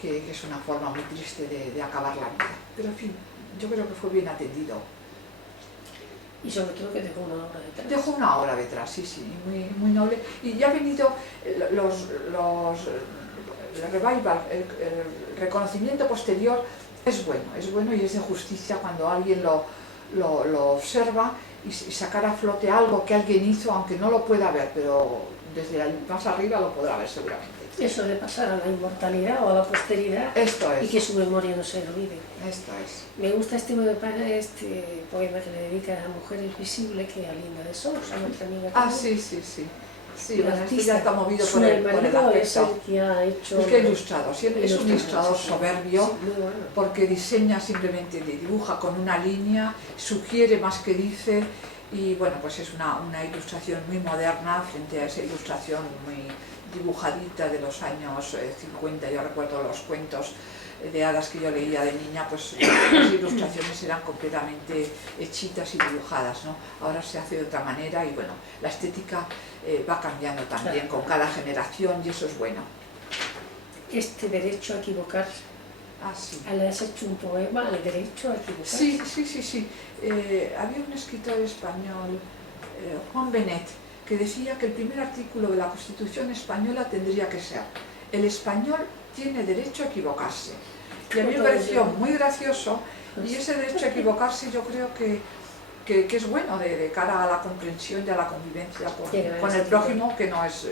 que es una forma muy triste de acabar la vida, pero en fin, yo creo que fue bien atendido. Y sobre todo que dejó una obra detrás. Dejó una obra detrás, sí, muy noble. Y ya han venido el revival, el reconocimiento posterior. Es bueno y es de justicia cuando alguien lo observa y sacar a flote algo que alguien hizo, aunque no lo pueda ver, pero desde más arriba lo podrá ver seguramente. Eso de pasar a la inmortalidad o a la posteridad. Esto es. Y que su memoria no se olvide. Esto es. Me gusta este poema que le dedica a Mujeres Visibles, que es a Linda de Sousa, nuestra amiga. Sí. Sí, bueno, este ya está movido por el aspecto. Es el que ha hecho... El que ha ilustrado, es un ilustrador soberbio, sí, bueno. Porque diseña simplemente, dibuja con una línea, sugiere más que dice, y bueno, pues es una ilustración muy moderna frente a esa ilustración muy dibujadita de los años 50. Yo recuerdo los cuentos de hadas que yo leía de niña, pues las ilustraciones eran completamente hechitas y dibujadas, ¿no? Ahora se hace de otra manera y bueno, la estética va cambiando también con cada generación, y eso es bueno. Este derecho a equivocarse. Sí. ¿Has hecho un poema al derecho a equivocarse? Sí. Había un escritor español, Juan Benet, que decía que el primer artículo de la Constitución española tendría que ser: el español tiene derecho a equivocarse. Y a mí me pareció muy gracioso, y ese derecho a equivocarse yo creo que es bueno de cara a la comprensión y a la convivencia con el prójimo, que no es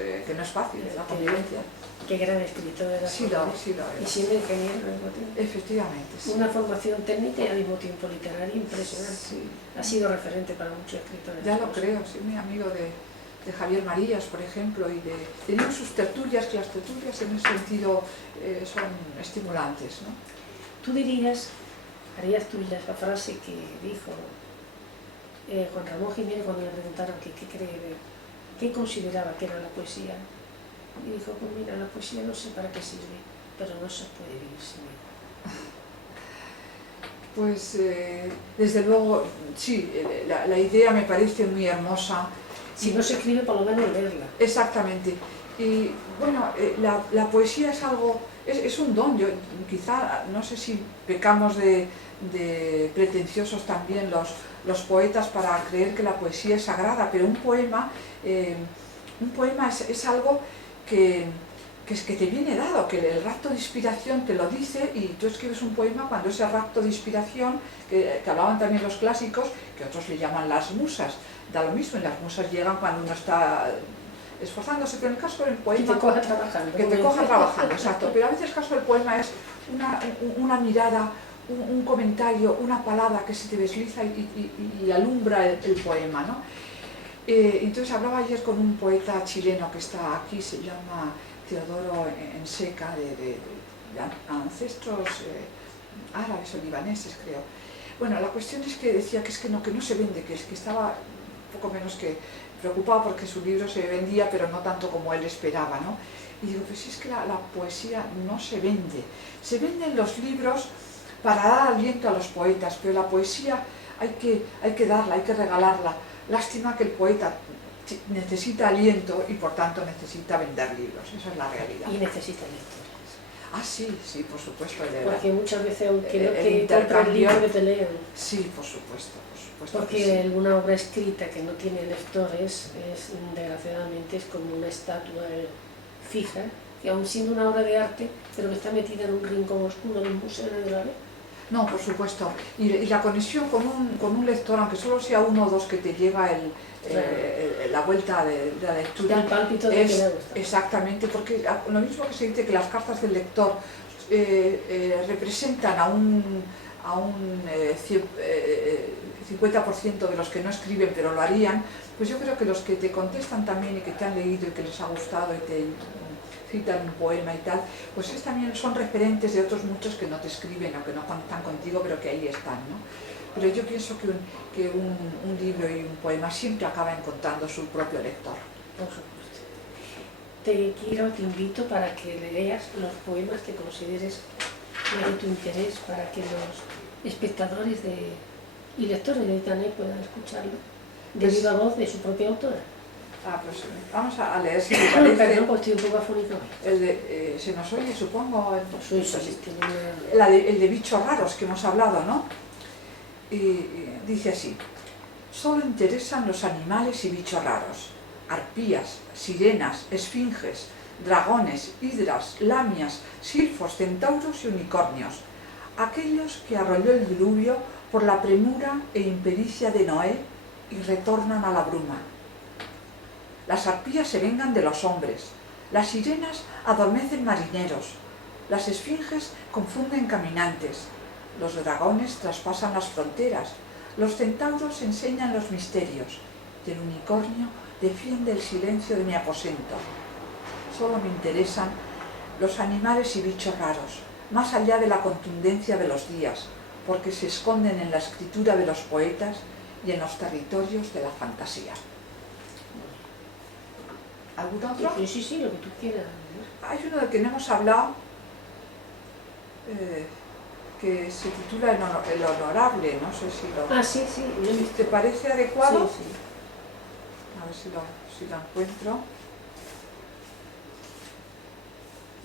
fácil, la convivencia. Qué gran escritor era. Sí, lo era. Y siendo ingeniero al mismo tiempo. Efectivamente, sí. Una formación técnica y al mismo tiempo literaria impresionante. Sí. Ha sido referente para muchos escritores. Ya lo creo, sí, muy amigo de Javier Marías, por ejemplo, y tenían sus tertulias, que las tertulias en ese sentido son estimulantes, ¿no? Tú harías tuya esa frase que dijo Juan Ramón Jiménez cuando le preguntaron qué cree qué consideraba que era la poesía. Y dijo, pues mira, la poesía no sé para qué sirve, pero no se puede vivir sin ella. Pues desde luego, sí, la idea me parece muy hermosa. Si no se escribe, por lo menos leerla. Exactamente. Y bueno, la poesía es algo, es un don. Yo quizá, no sé si pecamos de pretenciosos también los poetas para creer que la poesía es sagrada, pero un poema es algo que te viene dado, que el rapto de inspiración te lo dice, y tú escribes un poema cuando ese rapto de inspiración, que hablaban también los clásicos, que otros le llaman las musas, da lo mismo, y las musas llegan cuando uno está esforzándose, pero en el caso del poema... Que te coja trabajando. Que te coja trabajando, exacto. Pero a veces el caso del poema es una mirada, un comentario, una palabra que se te desliza y alumbra el poema, ¿no? Entonces hablaba ayer con un poeta chileno que está aquí, se llama Teodoro Enseca, de ancestros árabes o libaneses, creo. Bueno, la cuestión es que decía que no se vende, que estaba poco menos que preocupado porque su libro se vendía, pero no tanto como él esperaba, ¿no? Y digo, pues es que la poesía no se vende. Se venden los libros para dar aliento a los poetas, pero la poesía hay que darla, hay que regalarla. Lástima que el poeta necesita aliento y por tanto necesita vender libros, esa es la realidad. Y necesita lectores. Ah, sí, sí, por supuesto. Porque muchas veces, aunque no te intercambio, compren el libro, que te lean. Sí, por supuesto. Porque sí. Alguna obra escrita que no tiene lectores, desgraciadamente, es como una estatua fija, que aún siendo una obra de arte, pero que está metida en un rincón oscuro de un museo, ¿no la ve? No, por supuesto. Y la conexión con un lector, aunque solo sea uno o dos que te lleva la vuelta de la lectura, el pálpito de que le gusta. Exactamente, porque lo mismo que se dice que las cartas del lector representan a un 50% de los que no escriben pero lo harían, pues yo creo que los que te contestan también y que te han leído y que les ha gustado y te citan un poema y tal, pues también son referentes de otros muchos que no te escriben o que no están contigo, pero que ahí están, ¿no? Pero yo pienso que un libro y un poema siempre acaba encontrando su propio lector. Por supuesto. Te invito para que leas los poemas que consideres de tu interés, para que los espectadores y lectores de Internet puedan escucharlo de viva voz de su propia autora. Pues vamos a leer, si me parece. Perdón, pues estoy un poco afónica. Se nos oye, supongo. El de bichos raros que hemos hablado, ¿no? Y dice así: solo interesan los animales y bichos raros, arpías, sirenas, esfinges, dragones, hidras, lamias, silfos, centauros y unicornios, aquellos que arrolló el diluvio por la premura e impericia de Noé y retornan a la bruma. Las arpías se vengan de los hombres, las sirenas adormecen marineros, las esfinges confunden caminantes, los dragones traspasan las fronteras, los centauros enseñan los misterios, y el unicornio defiende el silencio de mi aposento. Solo me interesan los animales y bichos raros, más allá de la contundencia de los días, porque se esconden en la escritura de los poetas y en los territorios de la fantasía. ¿Algún otro? Sí, lo que tú quieras. Hay uno del que no hemos hablado, que se titula El Honorable, no sé si lo... Sí. Si te parece adecuado. Sí. A ver si lo encuentro.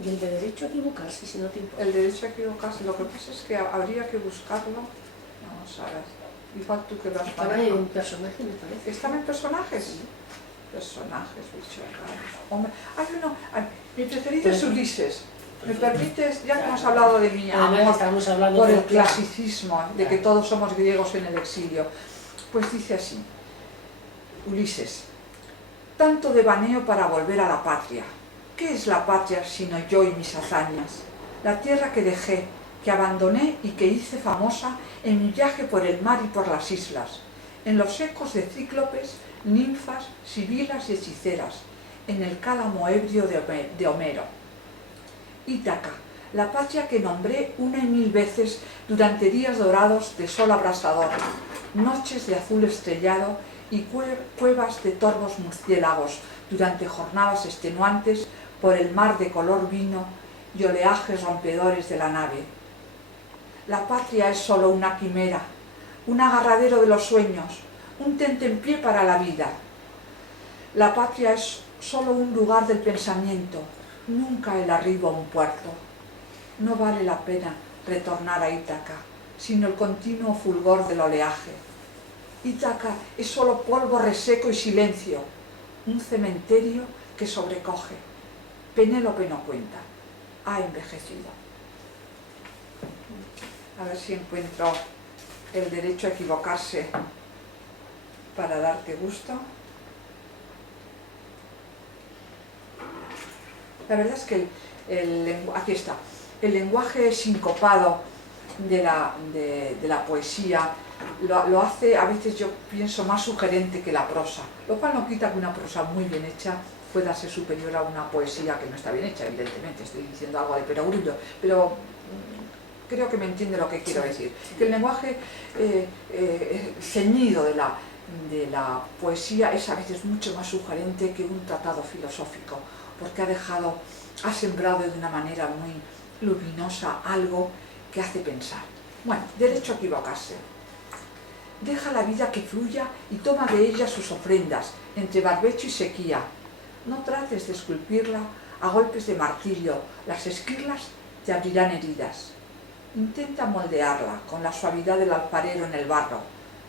Y el de derecho a equivocarse, si no te importa. El derecho a equivocarse, lo que pasa es que habría que buscarlo. Vamos a ver. Igual tú que lo has Estaba en personaje, me parece. ¿Están en personajes? Sí. Personajes, bichos raros. Hombre, hay uno. Mi preferido es Ulises. ¿Me permites? Ya que hemos hablado de mi amor por el clasicismo, de que todos somos griegos en el exilio. Pues dice así: Ulises, tanto devaneo para volver a la patria. ¿Qué es la patria sino yo y mis hazañas? La tierra que dejé, que abandoné y que hice famosa en mi viaje por el mar y por las islas, en los ecos de cíclopes, ninfas, sibilas y hechiceras, en el cálamo ebrio de Homero. Ítaca, la patria que nombré una y mil veces durante días dorados de sol abrasador, noches de azul estrellado y cuevas de torvos murciélagos durante jornadas extenuantes por el mar de color vino y oleajes rompedores de la nave. La patria es solo una quimera, un agarradero de los sueños, un tentempié para la vida. La patria es solo un lugar del pensamiento, nunca el arribo a un puerto. No vale la pena retornar a Ítaca, sino el continuo fulgor del oleaje. Ítaca es solo polvo reseco y silencio, un cementerio que sobrecoge. Penélope no cuenta, ha envejecido. A ver si encuentro el derecho a equivocarse para darte gusto. La verdad es que aquí está, el lenguaje sincopado de la poesía lo hace, a veces yo pienso, más sugerente que la prosa, lo cual no quita que una prosa muy bien hecha pueda ser superior a una poesía que no está bien hecha, evidentemente, estoy diciendo algo de perogrullo, pero creo que me entiende lo que quiero decir, que el lenguaje ceñido de la poesía es a veces mucho más sugerente que un tratado filosófico, porque ha sembrado de una manera muy luminosa algo que hace pensar. Bueno, derecho a equivocarse. Deja la vida que fluya y toma de ella sus ofrendas, entre barbecho y sequía. No trates de esculpirla a golpes de martirio, las esquirlas te abrirán heridas. Intenta moldearla con la suavidad del alfarero en el barro,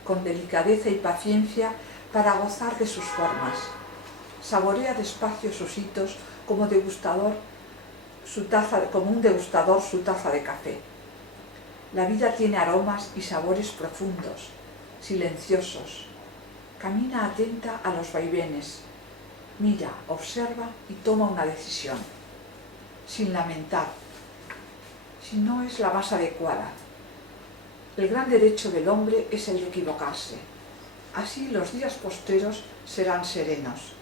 con delicadeza y paciencia para gozar de sus formas. Saborea despacio sus hitos como un degustador su taza de café. La vida tiene aromas y sabores profundos, silenciosos. Camina atenta a los vaivenes. Mira, observa y toma una decisión, sin lamentar, si no es la más adecuada. El gran derecho del hombre es el de equivocarse. Así los días postreros serán serenos,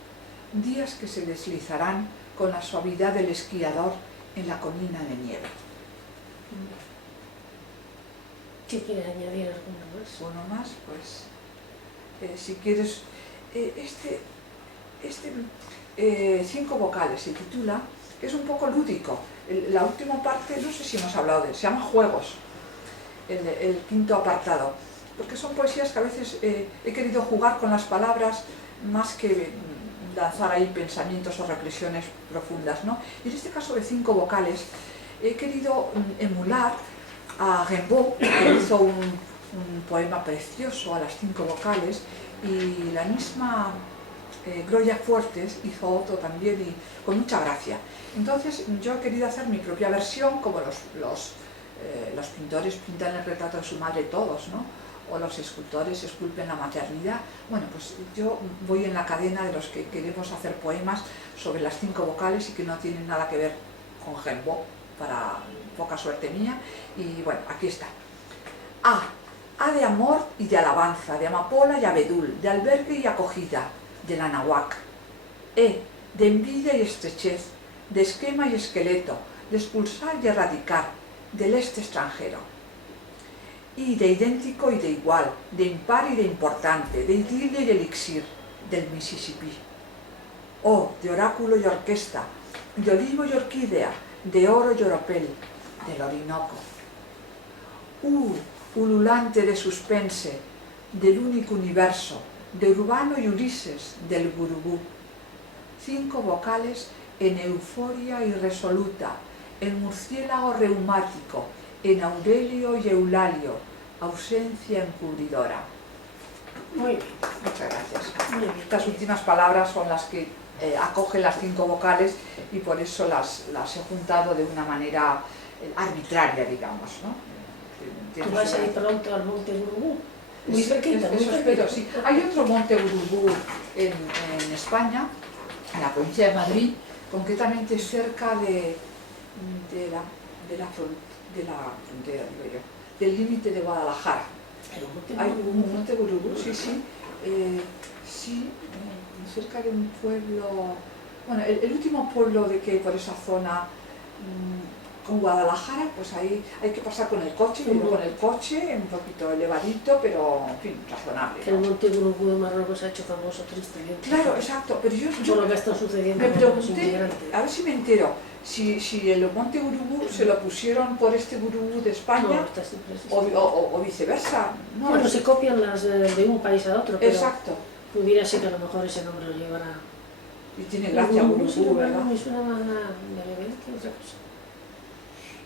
días que se deslizarán con la suavidad del esquiador en la colina de nieve. ¿Qué quieres añadir alguno más? Uno más, pues, si quieres, cinco vocales se titula, es un poco lúdico. La última parte, no sé si hemos hablado de él, se llama Juegos, el quinto apartado, porque son poesías que a veces he querido jugar con las palabras más que lanzar ahí pensamientos o reflexiones profundas, ¿no? Y en este caso de cinco vocales he querido emular a Rimbaud, que hizo un poema precioso a las cinco vocales, y la misma Gloria Fuertes hizo otro también y con mucha gracia. Entonces yo he querido hacer mi propia versión, como los pintores pintan el retrato de su madre todos, ¿no? O los escultores esculpen la maternidad. Bueno, pues yo voy en la cadena de los que queremos hacer poemas sobre las cinco vocales y que no tienen nada que ver con Rimbaud, para poca suerte mía. Y bueno, aquí está. A de amor y de alabanza, de amapola y abedul, de albergue y acogida, del anahuac. De envidia y estrechez, de esquema y esqueleto, de expulsar y erradicar, del este extranjero. Y de idéntico y de igual, de impar y de importante, de idilio y elixir, del Mississippi. De oráculo y orquesta, de olivo y orquídea, de oro y oropel, del Orinoco. Ululante de suspense, del único universo, de Urbano y Ulises, del Gurugú. Cinco vocales en euforia irresoluta, en murciélago reumático, en Aurelio y Eulalio, ausencia encubridora. Muy bien. Muchas gracias. Muy bien. Estas últimas palabras son las que acogen las cinco vocales y por eso las he juntado de una manera arbitraria, digamos, ¿no? Tú vas a ir pronto al Monte Gurugú. Muy cerquita, muy eso cerquita. espero, sí. Hay otro Monte Gurugú en España, en la provincia de Madrid, concretamente cerca del límite de Guadalajara. Hay un Monte Gurugú, sí, cerca de un pueblo, bueno, el último pueblo de que hay por esa zona, con Guadalajara, pues ahí hay que pasar con el coche, vivo con el coche, un poquito elevadito, pero en fin, razonable, Que ¿no? el Monte Gurugú de Marruecos ha hecho famoso tristemente. Claro, exacto, pero yo Por lo que está sucediendo me con los pregunté, inmigrantes. a ver si me entero, si el Monte Gurugú se lo pusieron por este Gurugú de España No, está siempre o viceversa. No, bueno, se copian las de un país a otro, pero exacto, pudiera ser que a lo mejor ese nombre lo llevará. y tiene gracia Gurugú, ¿verdad? Me suena más a beber que otra cosa.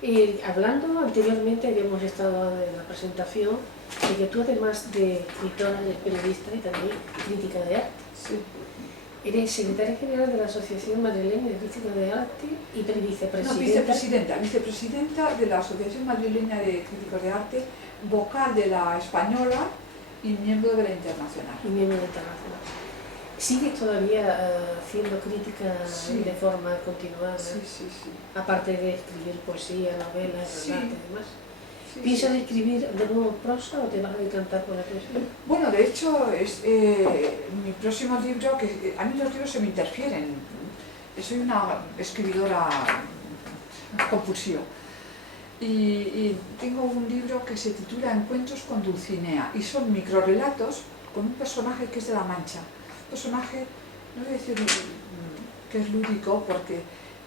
Y hablando anteriormente, habíamos estado en la presentación de que tú, además de escritora, eres periodista y también crítica de arte. Sí. Eres secretaria general de la Asociación Madrileña de Críticos de Arte y No, vicepresidenta de la Asociación Madrileña de Críticos de Arte, vocal de la Española y miembro de la Internacional. y miembro de Internacional. ¿Sigues todavía haciendo críticas Sí. de forma continuada? Sí, sí, sí. Aparte de escribir poesía, novelas, Sí. relatos y demás. Sí, ¿Piensas sí. escribir de nuevo prosa o te vas a decantar por la poesía? Bueno, de hecho, es mi próximo libro, que a mí los libros se me interfieren. Soy una escribidora compulsiva. Y tengo un libro que se titula Encuentros con Dulcinea y son microrelatos con un personaje que es de La Mancha. Un personaje, no voy a decir que es lúdico,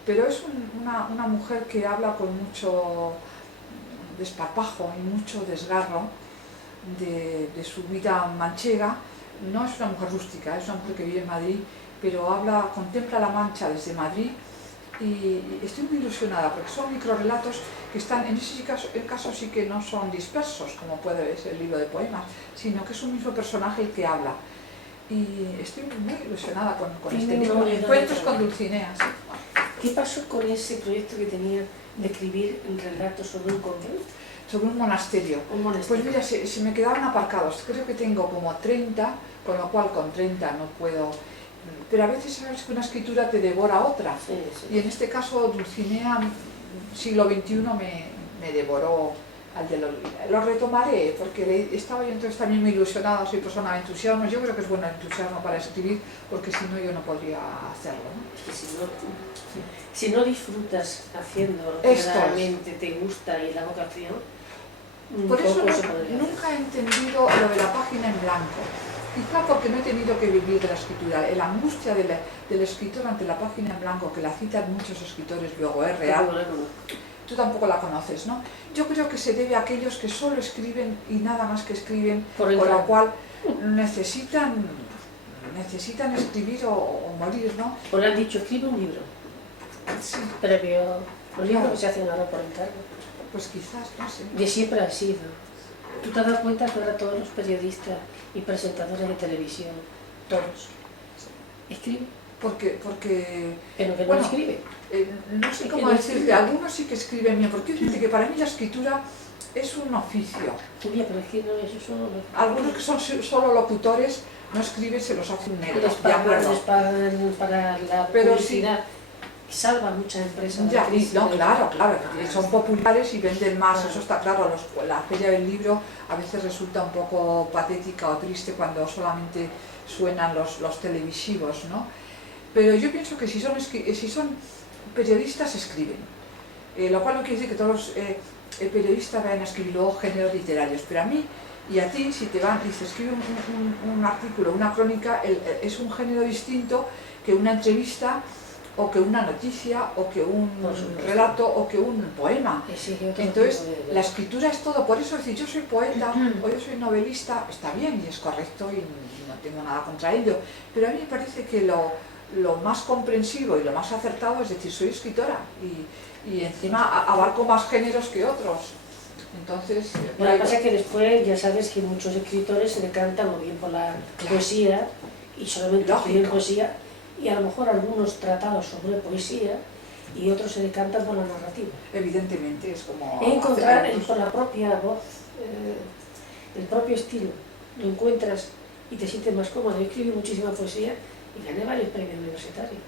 pero es una mujer que habla con mucho desparpajo y mucho desgarro de su vida manchega. No es una mujer rústica, es una mujer que vive en Madrid, pero contempla La Mancha desde Madrid y estoy muy ilusionada porque son microrelatos que están, en ese caso sí que no son dispersos como puede ser el libro de poemas, sino que es un mismo personaje el que habla. Y estoy muy ilusionada con este libro, Encuentros con Dulcinea. ¿Sí? ¿Qué pasó con ese proyecto que tenía de escribir relatos sobre un convento? Sobre un monasterio. Pues mira, se me quedaron aparcados. Creo que tengo como 30, con lo cual con 30 no puedo. Pero a veces sabes que una escritura te devora otra. Sí, sí. Y en este caso Dulcinea, siglo XXI, me devoró al de lo retomaré, porque estaba yo entonces también muy ilusionada, soy persona de entusiasmo. Yo creo que es bueno el entusiasmo para escribir, porque si no yo no podría hacerlo, ¿no? Es que si no disfrutas haciendo lo que realmente te gusta y la vocación, por eso poco se podría nunca he entendido lo de la página en blanco. Quizá porque no he tenido que vivir de la escritura. La angustia del escritor ante la página en blanco, que la citan muchos escritores, luego es real. Tú tampoco la conoces, ¿no? Yo creo que se debe a aquellos que solo escriben y nada más que escriben, con lo cual necesitan escribir o morir, ¿no? Pues le han dicho, escribe un libro. Sí. Previo, los libros Claro. que se hacen ahora por encargo. Pues quizás, no sé. De siempre ha sido. Tú te has dado cuenta que ahora todos los periodistas y presentadores de televisión, todos, escriben, Porque pero que no bueno, escriben. no sé Es cómo que no decirte, escriben. algunos sí que escriben bien, porque fíjate que para mí la escritura es un oficio. Julia, pero es que no, eso solo no. Algunos que son solo locutores no escriben, se los hace un negro. Les de acuerdo. pagan para la Pero publicidad. Salva muchas empresas. Ya, de crisis, no, de- claro, son populares y venden más, eso está claro. La feria del libro a veces resulta un poco patética o triste cuando solamente suenan los televisivos, ¿no? Pero yo pienso que si son periodistas, escriben. Lo cual no quiere decir que todos los periodistas vayan a escribir luego géneros literarios, pero a mí y a ti, si te van y se escribe un artículo, una crónica, es un género distinto que una entrevista, o que una noticia, o que un relato, o que un poema. Entonces, la escritura es todo. Por eso decir, yo soy poeta o yo soy novelista, está bien y es correcto y no tengo nada contra ello. Pero a mí me parece que lo más comprensivo y lo más acertado es decir, soy escritora y encima abarco más géneros que otros. Entonces, Lo que pasa es que después ya sabes que muchos escritores se decantan muy bien por la poesía y solamente escriben poesía, y a lo mejor algunos tratados sobre poesía y otros se decantan por la narrativa. evidentemente es como Encontrar por la propia voz, el propio estilo, lo encuentras y te sientes más cómodo. Yo escribí muchísima poesía y gané varios premios universitarios,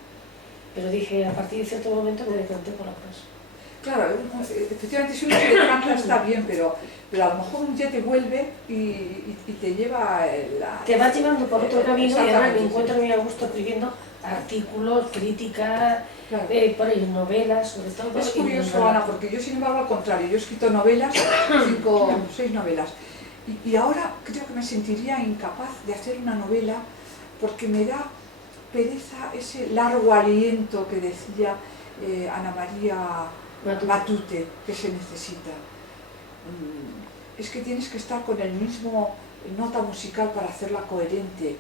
pero dije, a partir de cierto momento me decanté por la prosa. Claro, efectivamente si uno se decanta está bien, pero a lo mejor un día te vuelve y te lleva te vas llevando por otro camino y ahora me encuentro sí. muy a gusto escribiendo artículos, críticas, Claro. por ahí novelas, sobre todo. Es curioso, Ana, porque yo sin embargo al contrario, yo he escrito novelas, 6 novelas, y ahora creo que me sentiría incapaz de hacer una novela porque me da pereza ese largo aliento que decía Ana María Matute que se necesita. Es que tienes que estar con el mismo nota musical para hacerla coherente.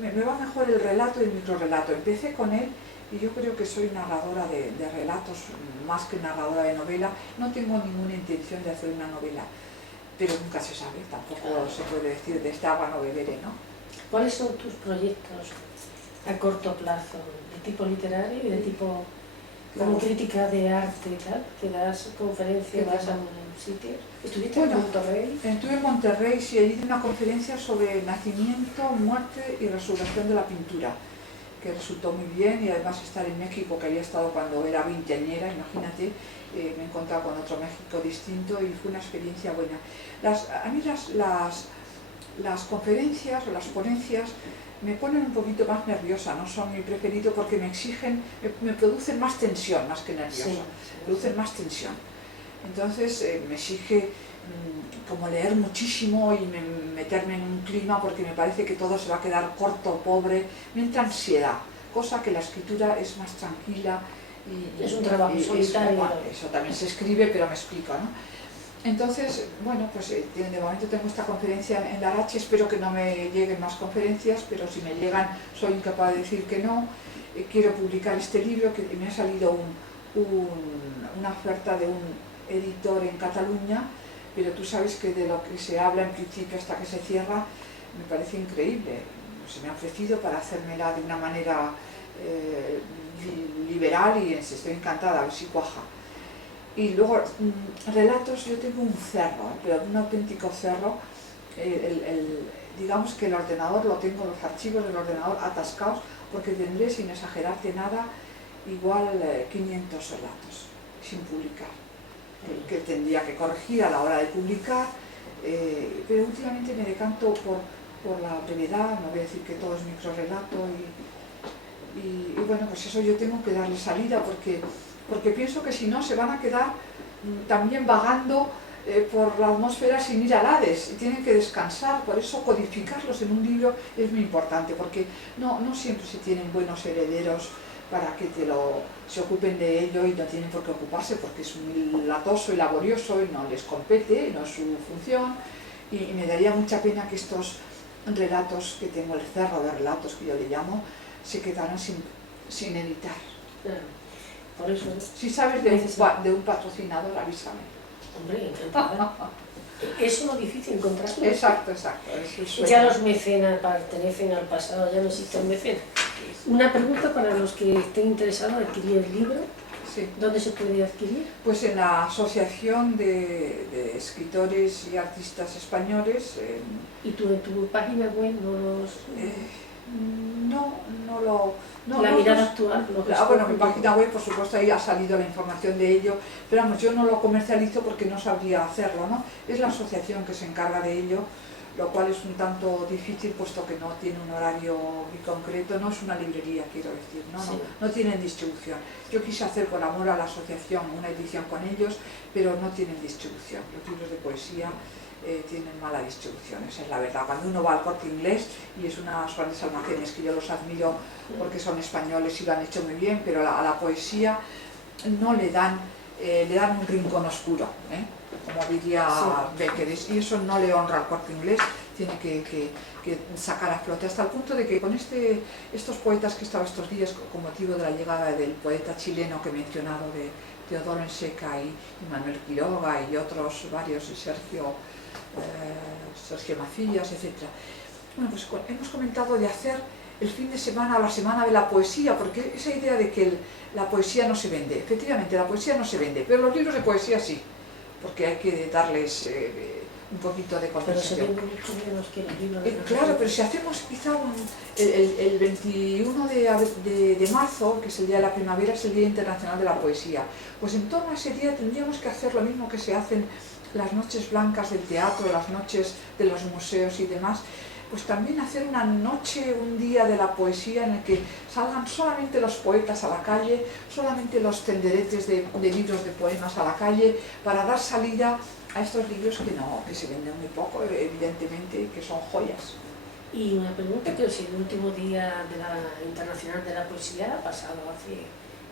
Me va mejor el relato y el microrrelato. Empecé con él y yo creo que soy narradora de relatos más que narradora de novela. No tengo ninguna intención de hacer una novela, pero nunca se sabe, tampoco se puede decir de esta agua no beberé, ¿no? ¿Cuáles son tus proyectos a corto plazo? ¿De tipo literario y de tipo como crítica de arte y tal? ¿Que das conferencias, vas a sitios? ¿Estuviste en Monterrey? Estuve en Monterrey, sí, allí di una conferencia sobre nacimiento, muerte y resurrección de la pintura, que resultó muy bien, y además estar en México, que había estado cuando era veinteañera, imagínate, me he encontrado con otro México distinto y fue una experiencia buena. A mí las conferencias o las ponencias me ponen un poquito más nerviosa, no son mi preferido porque me exigen, me producen más tensión más que nerviosa, producen más tensión. Entonces me exige como leer muchísimo y meterme en un clima porque me parece que todo se va a quedar corto, pobre, me entra ansiedad, cosa que la escritura es más tranquila y es un trabajo solitario. Eso también se escribe, pero me explico, ¿no? Entonces, bueno, pues de momento tengo esta conferencia en Larache, espero que no me lleguen más conferencias, pero si me llegan soy incapaz de decir que no. Quiero publicar este libro, que me ha salido una oferta de un editor en Cataluña, pero tú sabes que de lo que se habla en principio hasta que se cierra me parece increíble. Se me ha ofrecido para hacérmela de una manera liberal y estoy encantada, a ver si cuaja. Y luego, relatos, yo tengo un cerro, pero un auténtico cerro. Digamos que el ordenador lo tengo, los archivos del ordenador atascados, porque tendré, sin exagerarte nada, igual 500 relatos sin publicar, que tendría que corregir a la hora de publicar, pero últimamente me decanto por la brevedad, no voy a decir que todo es microrelato, y bueno, pues eso yo tengo que darle salida, porque pienso que si no se van a quedar también vagando por la atmósfera sin ir al Hades y tienen que descansar. Por eso codificarlos en un libro es muy importante, porque no siempre se tienen buenos herederos para que se ocupen de ello, y no tienen por qué ocuparse porque es muy latoso y laborioso y no les compete, no es su función, y me daría mucha pena que estos relatos que tengo, el cerro de relatos que yo le llamo, se quedaran sin editar. Por eso, si sabes de un patrocinador, avísame. Hombre, encantada. Eso es lo difícil, encontrarlo. Exacto. Ya los mecenas pertenecen al pasado, ya no existen mecenas. Una pregunta para los que estén interesados en adquirir el libro. Sí. ¿Dónde se puede adquirir? Pues en la Asociación de Escritores y Artistas Españoles. ¿Y tú en tu página web no los...? La mirada actual. Bueno, mi página web, por supuesto, ahí ha salido la información de ello, pero vamos, yo no lo comercializo porque no sabría hacerlo, ¿no? Es la asociación que se encarga de ello, lo cual es un tanto difícil, puesto que no tiene un horario muy concreto, no es una librería, quiero decir, no tienen distribución. Yo quise hacer, por amor a la asociación, una edición con ellos, pero no tienen distribución. Los libros de poesía tienen mala distribución, esa es la verdad. Cuando uno va al Corte Inglés, y es unos grandes almacenes que yo los admiro porque son españoles y lo han hecho muy bien, pero a la poesía no le dan un rincón oscuro, como diría Becker, y eso no le honra al Corte Inglés. Tiene que sacar a flote, hasta el punto de que con estos poetas que he estado estos días con motivo de la llegada del poeta chileno que he mencionado, de Teodoro Enseca y Manuel Quiroga y otros varios, y Sergio Macías, etc. Bueno, pues hemos comentado de hacer el fin de semana o la semana de la poesía, porque esa idea de que la poesía no se vende, efectivamente la poesía no se vende, pero los libros de poesía sí, porque hay que darles un poquito de Pero se concienciación. venden mucho menos que los libros. Claro, pero si hacemos quizá el 21 de marzo, que es el Día de la Primavera, es el Día Internacional de la Poesía, pues en torno a ese día tendríamos que hacer lo mismo que se hacen las noches blancas del teatro, las noches de los museos y demás, pues también hacer una noche, un día de la poesía en el que salgan solamente los poetas a la calle, solamente los tenderetes de libros de poemas a la calle, para dar salida a estos libros que se venden muy poco, evidentemente, y que son joyas. Y una pregunta, que si el último día de la Internacional de la Poesía ha pasado hace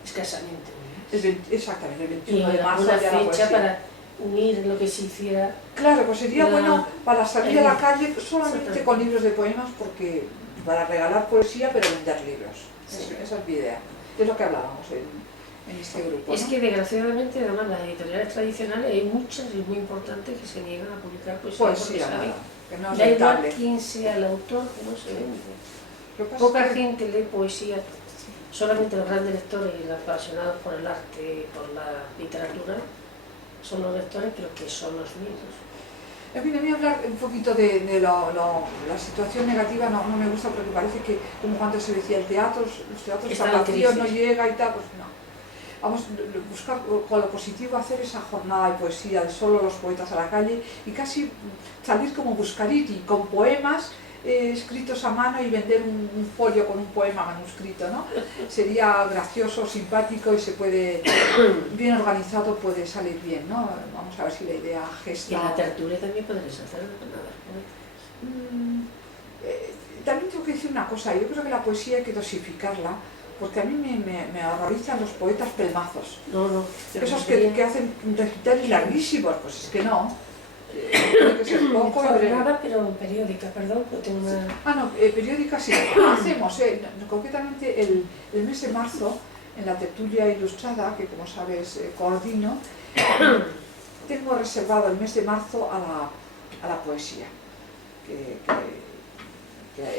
escasamente un mes. Exactamente, el 21 de Y marzo una de la fecha poesía. para unir lo que se hiciera. Claro, pues sería bueno para salir a la calle solamente con libros de poemas, porque para regalar poesía, pero vender libros. Sí. Esa es mi idea. Es lo que hablábamos en este grupo, Es ¿no? que desgraciadamente, además, las editoriales tradicionales hay muchas y muy importantes que se niegan a publicar poesía, porque Poesía, saben, nada, que no es da igual rentable. quién sea el autor, que no se vende. Lo que pasa Poca es que- gente lee poesía, solamente los grandes lectores y los apasionados por el arte, por la literatura, son los lectores, pero que son los mismos. En fin, a mí hablar un poquito de la situación negativa no me gusta, porque parece que, como cuando se decía, los teatros Está están en vacíos, no crisis. llega y tal, pues no. Vamos a buscar con lo positivo, hacer esa jornada de poesía de solo los poetas a la calle y casi salir como Buscariti, con poemas escritos a mano y vender un folio con un poema manuscrito, ¿no? Sería gracioso, simpático y se puede, bien organizado, puede salir bien, ¿no? Vamos a ver si la idea gesta... Y en la tertulia también podréis hacer nada. También tengo que decir una cosa, yo creo que la poesía hay que dosificarla, porque a mí me horrorizan los poetas pelmazos. No. Esos que hacen recitales larguísimos, pues es que no. Tiene que ser poco y breve. Nada, pero periódica, perdón, que tengo una... Periódica sí, hacemos, concretamente el mes de marzo, en la tertulia ilustrada, que como sabes coordino, tengo reservado el mes de marzo a la poesía, que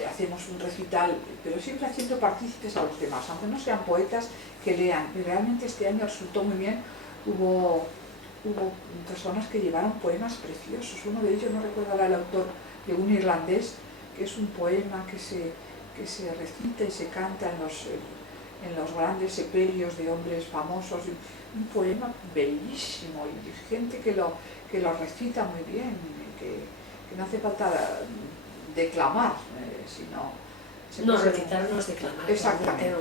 hacemos un recital, pero siempre haciendo partícipes a los demás, aunque no sean poetas, que lean. Y realmente este año resultó muy bien, hubo personas que llevaron poemas preciosos. Uno de ellos, no recuerdo ahora el autor, de un irlandés, que es un poema que se recita y se canta en los grandes sepelios de hombres famosos. Un poema bellísimo y gente que lo recita muy bien, que no hace falta declamar, sino... No, recitar no es declamar. Exactamente.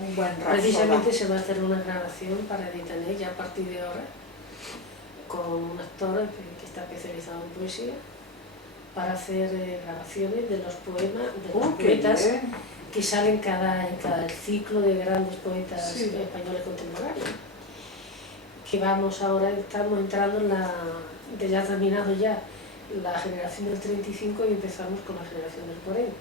Un buen rapsoda. Precisamente se va a hacer una grabación para Editanés ya a partir de ahora, con un actor que está especializado en poesía, para hacer grabaciones de los poemas, de los poetas que salen en cada ciclo de grandes poetas españoles contemporáneos. Que vamos ahora, estamos entrando en ya terminado ya la generación del 35 y empezamos con la generación del 40.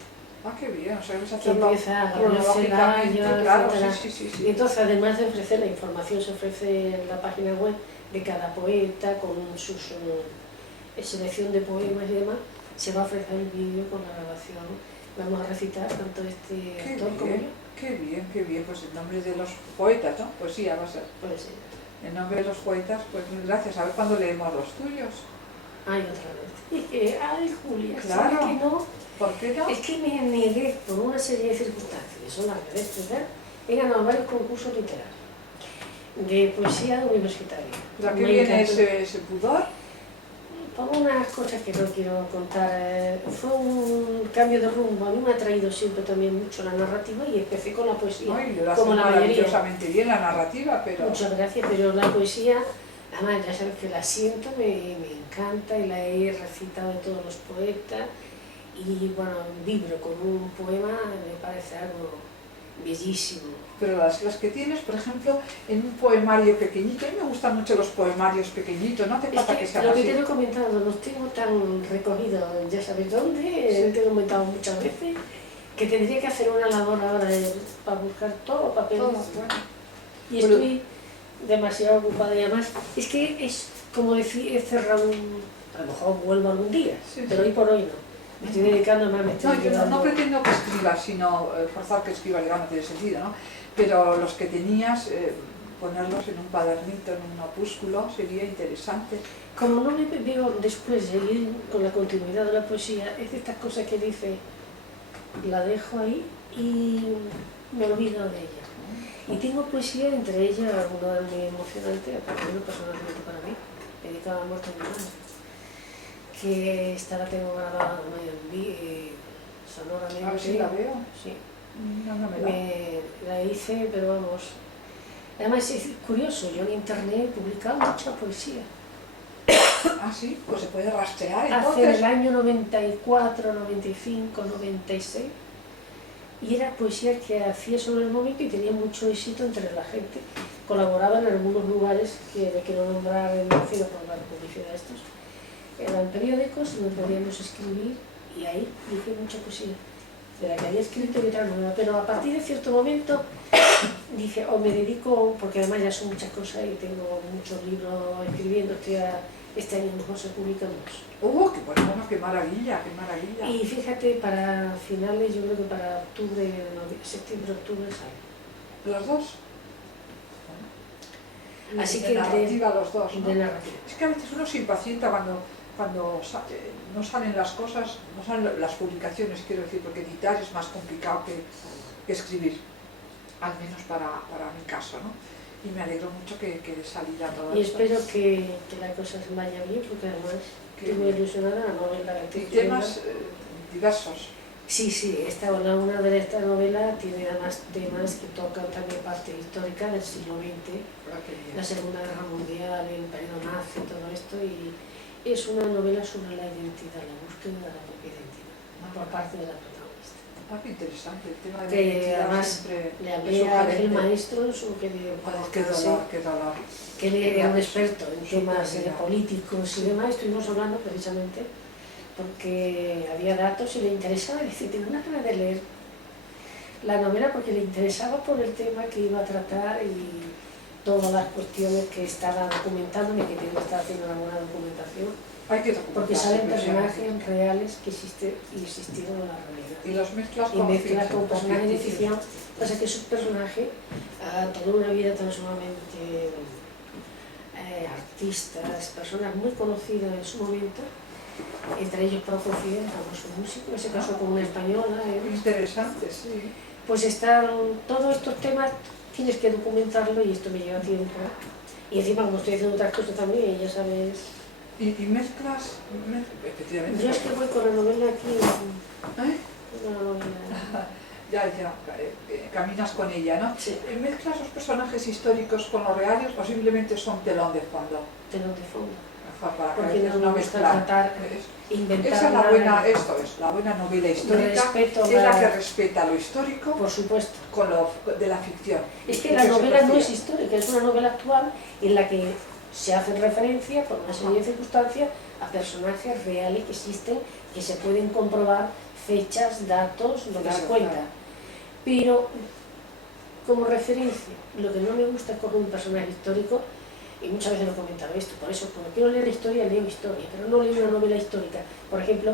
Ah, qué bien, o sea, vamos a Que hacerlo empieza cronológicamente, claro, etcétera. sí. Y entonces, además de ofrecer la información, se ofrece en la página web de cada poeta con su selección de poemas y demás, se va a ofrecer el vídeo con la grabación. Vamos a recitar tanto este autor como yo. Qué bien, pues en nombre de los poetas, ¿no? Poesía va a ser. Pues sí. En nombre de los poetas, pues mil gracias. A ver cuándo leemos los tuyos. Ay, otra vez. Y que, ay, Julia, Claro. ¿sabes que no? ¿Por qué no? Es que me negué por una serie de circunstancias, son las que ves, ¿verdad? He ganado varios concursos literarios de poesía universitaria. ¿Pero qué Me viene encantó. ese pudor? Por unas cosas que no quiero contar, fue un cambio de rumbo. A mí me ha traído siempre también mucho la narrativa y empecé con la poesía, Ay, yo lo como hace la mayoría. maravillosamente bien la narrativa, pero... Muchas gracias, pero la poesía, además ya sabes que la siento, me encanta y la he recitado de todos los poetas. Y bueno, un libro con un poema me parece algo bellísimo. Pero las que tienes, por ejemplo, en un poemario pequeñito, a mí me gustan mucho los poemarios pequeñitos, no hace falta que sean lo que así. te he comentado, los tengo tan recogidos, ya sabes dónde, te he comentado muchas veces, que tendría que hacer una labor ahora para buscar todo los papeles. Todo, bueno. Y estoy demasiado ocupada y además, es que es como decir, he cerrado a lo mejor vuelvo algún día, pero hoy por hoy no. Me estoy dedicando más, me estoy No, yo no pretendo que escribas, sino forzar que escribas, digamos, no tiene sentido, ¿no? Pero los que tenías, ponerlos en un cuadernito, en un opúsculo, sería interesante. como no me veo después seguir con la continuidad de la poesía, es de estas cosas que dice, la dejo ahí y me olvido de ella. Y tengo poesía, entre ellas una muy emocionante, aparte de personalmente para mí, dedicada a la muerte de mi madre, que esta la tengo grabada sonoramente. A ver si la veo. Sí. No, no me da. La hice, pero vamos. Además es curioso, yo en internet he publicado mucha poesía. Ah, sí, pues se puede rastrear Hace entonces. el año 94, 95, 96. Y era poesía que hacía sobre el momento y tenía mucho éxito entre la gente. Colaboraba en algunos lugares que me quiero nombrar en el cielo por dar publicidad a estos. Eran periódicos y me podíamos escribir y ahí dije mucha poesía de la que había escrito y otra nueva. Pero a partir de cierto momento dije, o me dedico, porque además ya son muchas cosas y tengo muchos libros escribiendo, este año mejor se publican dos. Qué bueno, qué maravilla, qué maravilla. Y fíjate, para finales, yo creo que para octubre, septiembre, octubre sale. ¿Los dos? Así de que narrativa los dos, ¿no? De narrativa. Es que a veces uno se impacienta cuando no salen las cosas, no salen las publicaciones, quiero decir, porque editar es más complicado que escribir, al menos para mi caso, ¿no? Y me alegro mucho que saliera todo Y esto. espero que la cosa se vaya bien, porque además estoy muy ilusionada, la novela que estoy escribiendo. Temas diversos. Sí, una de estas novelas tiene además temas que tocan también parte histórica del siglo XX, la Segunda Guerra Mundial, el periodo nazi, todo esto, y es una novela sobre la identidad, la búsqueda de la propia identidad, por parte de la protagonista. Qué interesante, el tema de la Que identidad además siempre le hablé a el maestro, qué dolor. que él era un experto en temas Superidad. políticos y demás, estuvimos hablando precisamente porque había datos y le interesaba, decir, tengo una ganas de leer la novela porque le interesaba por el tema que iba a tratar y todas las cuestiones que estaba documentándome, que tengo que estar haciendo una buena documentación, Hay que porque salen documentarse, personajes reales que existieron en la realidad. y los mezclas Y con mezcla ficción, con personajes de ficción. ficción, pasa que sus personajes, toda una vida tan sumamente artistas, personas muy conocidas en su momento, entre ellos Prokofiev, famoso músico, que se casó con una española. Interesante, sí. Pues están todos estos temas, tienes que documentarlo y esto me lleva tiempo. Y encima, como estoy haciendo otras cosas también, ya sabes. Y mezclas, efectivamente. Yo es que voy con la novela aquí. ¿Eh? Una novela. Ya, caminas con ella, ¿no? Sí. ¿Mezclas los personajes históricos con los reales o simplemente son telón de fondo? Telón de fondo. Para que a Porque veces no me gusta mezclar. tratar, inventar. Esa es la buena, esto es, la buena novela histórica, Respeto es la que respeta lo histórico Por supuesto. con lo de la ficción. Es que Y la se novela no percibe. es histórica, es una novela actual en la que se hace referencia, por una serie de circunstancias, a personajes reales que existen, que se pueden comprobar, fechas, datos, lo que se cuenta. Claro. Pero, como referencia, lo que no me gusta es coger un personaje histórico, y muchas veces lo he comentado esto, por eso, cuando quiero leer historia, leo historia, pero no leo una novela histórica, por ejemplo,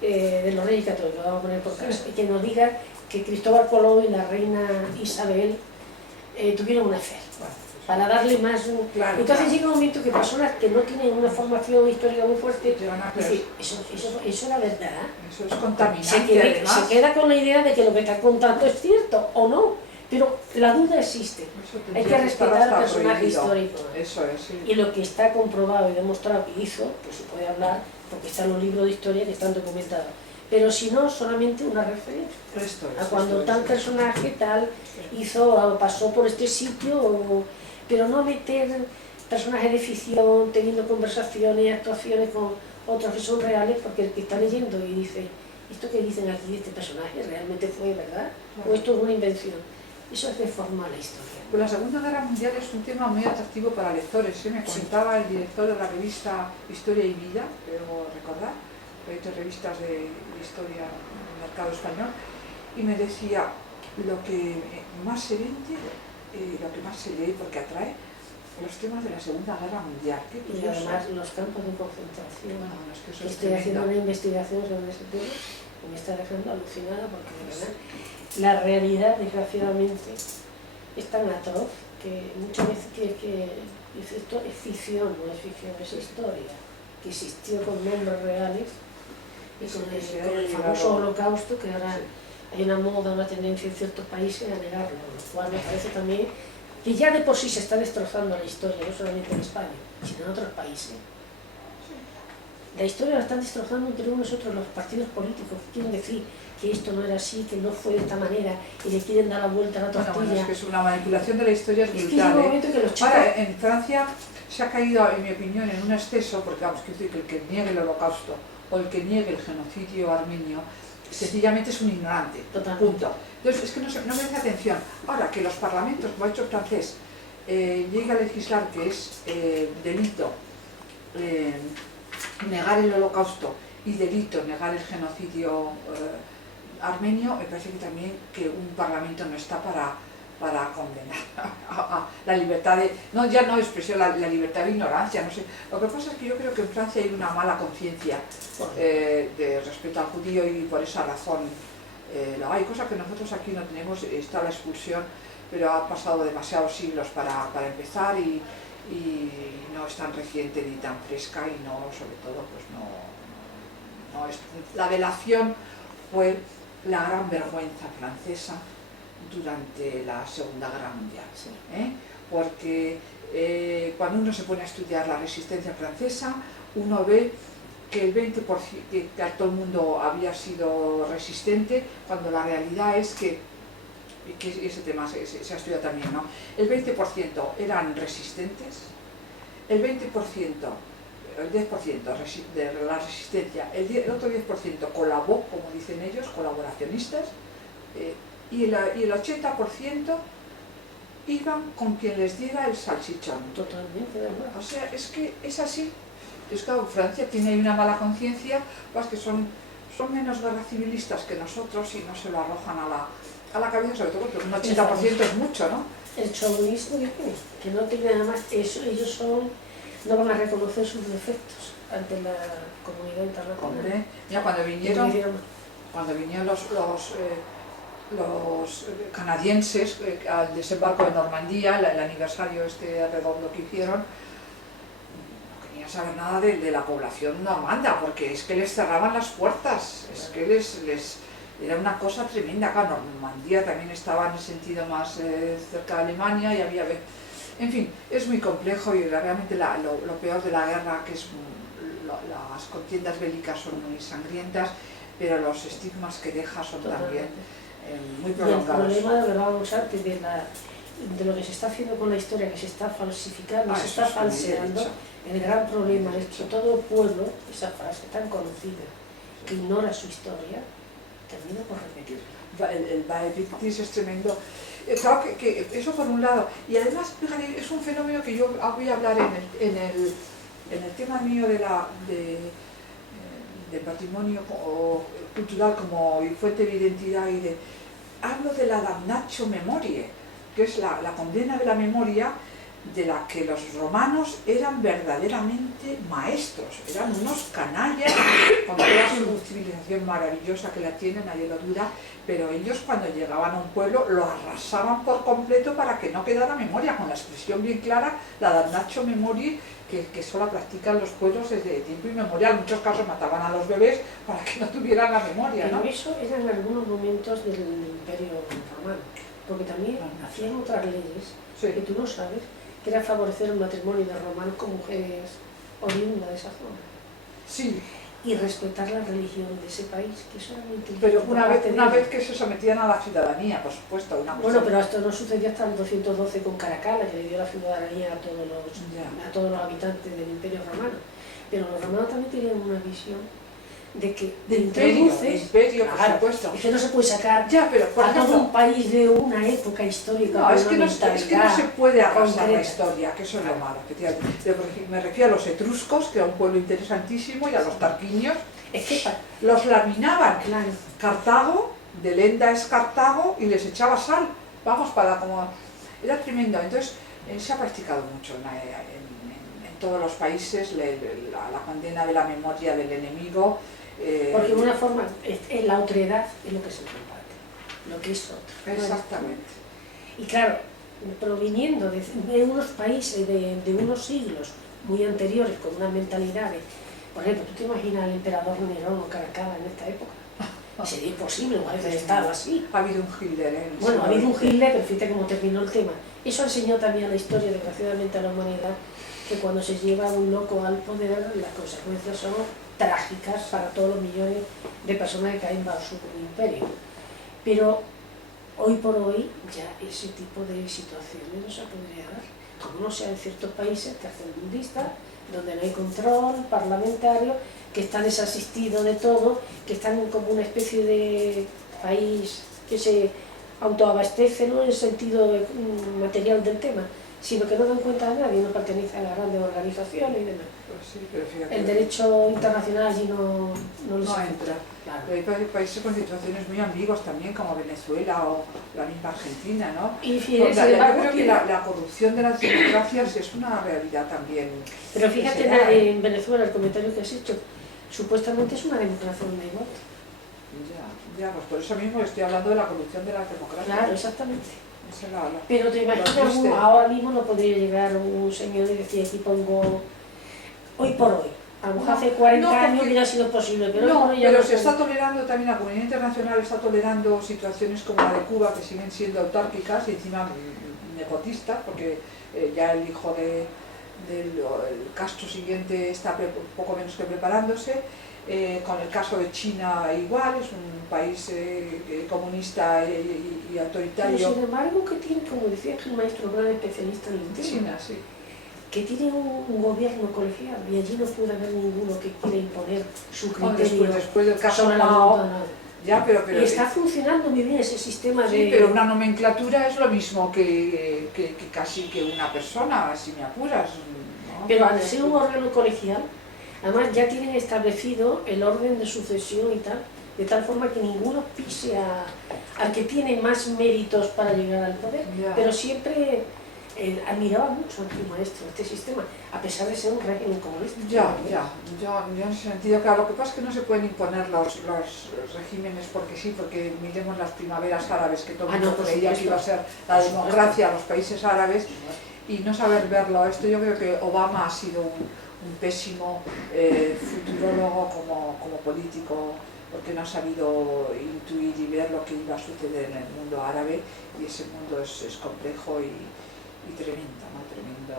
de los Reyes Católicos, vamos a poner por caso, y que nos diga que Cristóbal Colón y la reina Isabel tuvieron una fe, para darle más. Claro, Entonces claro. llega un momento que personas que no tienen una formación histórica muy fuerte, Te van a dicen, eso la verdad. Eso es contaminante, además. Se queda con la idea de que lo que está contando es cierto o no, pero la duda existe. Eso Hay que tendría estar respetar al hasta personaje prohibido. histórico. Eso es, sí. Y lo que está comprobado y demostrado que hizo, pues se puede hablar, porque están los libros de historia que están documentados. Pero si no, solamente una referencia Esto es, a cuando esto tal es. personaje tal hizo, pasó por este sitio, pero no meter personajes de ficción, teniendo conversaciones y actuaciones con otros que son reales, porque el que está leyendo y dice, ¿esto que dicen aquí de este personaje realmente fue verdad? ¿O esto es una invención? Eso es deformar la historia. Pues la Segunda Guerra Mundial es un tema muy atractivo para lectores. Me comentaba el director de la revista Historia y Vida, debo recordar, proyectos de revistas de historia del mercado español, y me decía lo que más se vende, lo que más se lee porque atrae, los temas de la Segunda Guerra Mundial. Qué Y curioso. además los campos de concentración. Bueno, es que eso es Estoy haciendo tremendo. una investigación sobre ese tema y me está dejando alucinada porque de verdad la realidad, desgraciadamente, es tan atroz que muchas veces tienes que... Dices, esto es ficción, no es ficción, es historia. que existió con nombres reales, y con el llegado. famoso holocausto, que ahora Sí. hay una moda, una tendencia en ciertos países a negarlo, lo cual me parece también que ya de por sí se está destrozando la historia, no solamente en España, sino en otros países. La historia la están destrozando entre unos y otros los partidos políticos, que quieren decir que esto no era así, que no fue de esta manera, y le quieren dar la vuelta a la tortilla. Bueno, es que es una manipulación de la historia Es que brutal. llega un momento que los chicos... Ahora, en Francia se ha caído, en mi opinión, en un exceso, porque vamos, quiero decir que el que niegue el holocausto o el que niegue el genocidio armenio, sencillamente es un ignorante. Total. Punto. Entonces, es que no merece atención. Ahora, que los parlamentos, como ha hecho el francés, llegue a legislar que es delito negar el holocausto y delito negar el genocidio armenio, me parece que también que un parlamento no está para condenar a la libertad de... No, ya no expresión, la libertad de ignorancia, no sé. Lo que pasa es que yo creo que en Francia hay una mala conciencia de respecto al judío y por esa razón hay cosas que nosotros aquí no tenemos, está la expulsión, pero ha pasado demasiados siglos para empezar y no es tan reciente ni tan fresca y no, sobre todo, pues no es... La delación fue la gran vergüenza francesa durante la Segunda Guerra Mundial, porque cuando uno se pone a estudiar la resistencia francesa, uno ve que el 20% que todo el mundo había sido resistente, cuando la realidad es que ese tema se ha estudiado también, ¿no? El 20% eran resistentes, el 20%, el 10% de la resistencia, el otro 10% colaboró, como dicen ellos, colaboracionistas, y el 80% iban con quien les diera el salchichón. Totalmente, de acuerdo. O sea, es que es así. Es que Francia tiene ahí una mala conciencia, pues que son menos guerra civilistas que nosotros y no se lo arrojan a la cabeza, sobre todo porque un 80% es mucho, ¿no? El chauvinismo que no tiene nada más, ellos no van a reconocer sus defectos ante la comunidad internacional. Hombre, mira, cuando vinieron los canadienses al desembarco de Normandía, el aniversario redondo que hicieron, no querían saber nada de la población normanda, porque es que les cerraban las puertas, es que les era una cosa tremenda. Claro, Normandía también estaba en el sentido más cerca de Alemania y había... En fin, es muy complejo y realmente lo peor de la guerra, que es las contiendas bélicas son muy sangrientas, pero los estigmas que deja son también muy prolongados. Y el problema de lo que vamos a antes de lo que se está haciendo con la historia, que se está falsificando, se está falseando, el gran problema es que todo pueblo, esa frase tan conocida, que ignora su historia, termina por repetirla. El Baepictis es tremendo. Claro que eso por un lado, y además, fíjate, es un fenómeno que yo voy a hablar en el tema mío de patrimonio cultural como fuente de identidad hablo de la damnatio memoriae, que es la condena de la memoria, de la que los romanos eran verdaderamente maestros, eran unos canallas con toda su civilización maravillosa que la tienen, nadie lo duda, pero ellos cuando llegaban a un pueblo lo arrasaban por completo para que no quedara memoria, con la expresión bien clara, la damnatio memoriae, que solo practican los pueblos desde tiempo inmemorial. En muchos casos mataban a los bebés para que no tuvieran la memoria, ¿no? Pero eso eran algunos momentos del Imperio Romano, porque también hacían otras leyes que tú no sabes, que era favorecer el matrimonio de romanos con mujeres oriundas de esa zona. Sí. Y respetar la religión de ese país, que eso era muy inteligente. Pero una vez que se sometían a la ciudadanía, por supuesto. Bueno, pero esto no sucedió hasta el 212 con Caracalla, que le dio la ciudadanía a todos los habitantes del Imperio Romano. Pero los romanos también tenían una visión de que imperio, claro, por supuesto. Es que no se puede sacar pero, por ejemplo, todo un país de una época histórica. No, es que no se puede arrasar la concreta. historia, que eso es lo malo. Me refiero a los etruscos, que era un pueblo interesantísimo, y a los tarquinios. Es que los laminaban. claro. Cartago, de Lenda es Cartago, y les echaba sal. Vamos, era tremendo. Entonces, se ha practicado mucho en todos los países la condena de la memoria del enemigo. Porque de una forma, la otredad es lo que se combate, lo que es otro. Exactamente. Y claro, proviniendo de unos países de unos siglos muy anteriores, con unas mentalidades Por ejemplo, ¿tú te imaginas al emperador Nerón o Caracalla en esta época? Sería imposible, a veces estaba así. Ha habido un Hitler, ¿eh? Bueno, ha habido un Hitler, pero fíjate cómo terminó el tema. Eso enseñó también a la historia, desgraciadamente, a la humanidad, que cuando se lleva un loco al poder, las consecuencias son trágicas para todos los millones de personas que caen bajo su imperio. Pero hoy por hoy ya ese tipo de situaciones no se podría dar, como no sea en ciertos países tercermundistas, donde no hay control parlamentario, que están desasistidos de todo, que están como una especie de país que se autoabastece, no en el sentido material del tema, sino que no dan cuenta a nadie, no pertenece a las grandes organizaciones y demás. Pues sí, pero fíjate, El derecho internacional allí no les entra. Claro. Hay países con situaciones muy ambiguas también, como Venezuela o la misma Argentina, ¿no? Y fíjate, Yo creo que la corrupción de las democracias es una realidad también. Pero fíjate, en Venezuela, el comentario que has hecho, supuestamente es una democracia donde hay voto. Ya, pues por eso mismo estoy hablando de la corrupción de las democracias. Claro, exactamente. Esa Pero te imaginas, ahora mismo no podría llegar un señor y decir, aquí pongo, hoy por hoy. A lo mejor hace 40 años hubiera sido posible, pero no, hoy ya pero no se está tolerando también, la comunidad internacional está tolerando situaciones como la de Cuba, que siguen siendo autárquicas y encima nepotistas, porque ya el hijo del Castro siguiente está poco menos que preparándose. Con el caso de China igual, es un país comunista y autoritario. Pero sin embargo, que tiene, como decía el maestro, gran especialista en el tema, China, sí. que tiene un gobierno colegial y allí no puede haber ninguno que quiera imponer su criterio después del caso sobre la Mao, voluntad. ya, pero y está funcionando muy bien ese sistema sí, de... pero una nomenclatura es lo mismo que casi que una persona, si me apuras, ¿no? Pero al ser un órgano colegial, además ya tienen establecido el orden de sucesión y tal, de tal forma que ninguno pise al que tiene más méritos para llegar al poder, pero siempre admiraba mucho a tu maestro este sistema, a pesar de ser un régimen comunista. Yo en ese sentido, claro, lo que pasa es que no se pueden imponer los regímenes porque sí, porque miremos las primaveras árabes, que todo el mundo creía que iba a ser la democracia a los países árabes, y no saber verlo. Esto yo creo que Obama ha sido un pésimo futurólogo como político, porque no ha sabido intuir y ver lo que iba a suceder en el mundo árabe, y ese mundo es complejo y tremendo, ¿no? Tremendo,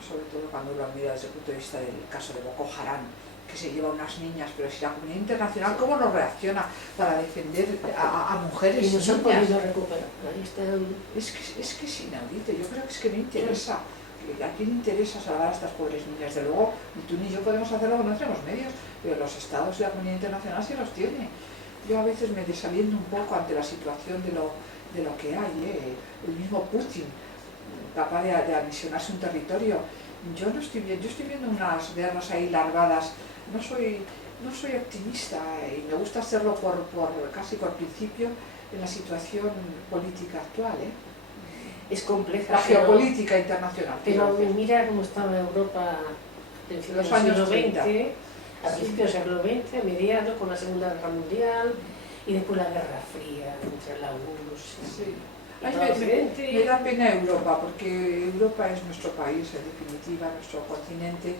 sobre todo cuando lo mira desde el punto de vista del caso de Boko Haram, que se lleva a unas niñas, pero si la comunidad internacional, ¿cómo no reacciona para defender a mujeres y no se han niñas? podido recuperar. Ahí están... Es que es inaudito, yo creo que es que me interesa. ¿A quién interesa salvar a estas pobres niñas? De luego, ni tú ni yo podemos hacerlo, no tenemos medios, pero los estados y la comunidad internacional sí los tiene. Yo a veces me desaliento un poco ante la situación de lo que hay, el mismo Putin, capaz de anexionarse un territorio. Yo estoy viendo unas guerras ahí larvadas. No soy optimista y me gusta hacerlo casi por principio en la situación política actual. Es compleja. La geopolítica internacional. Pero mira cómo estaba Europa en los años 20, a principios del siglo XX, a mediados, con la Segunda Guerra Mundial y después la Guerra Fría entre la URSS. Sí. Me da pena Europa, porque Europa es nuestro país, en definitiva, nuestro continente,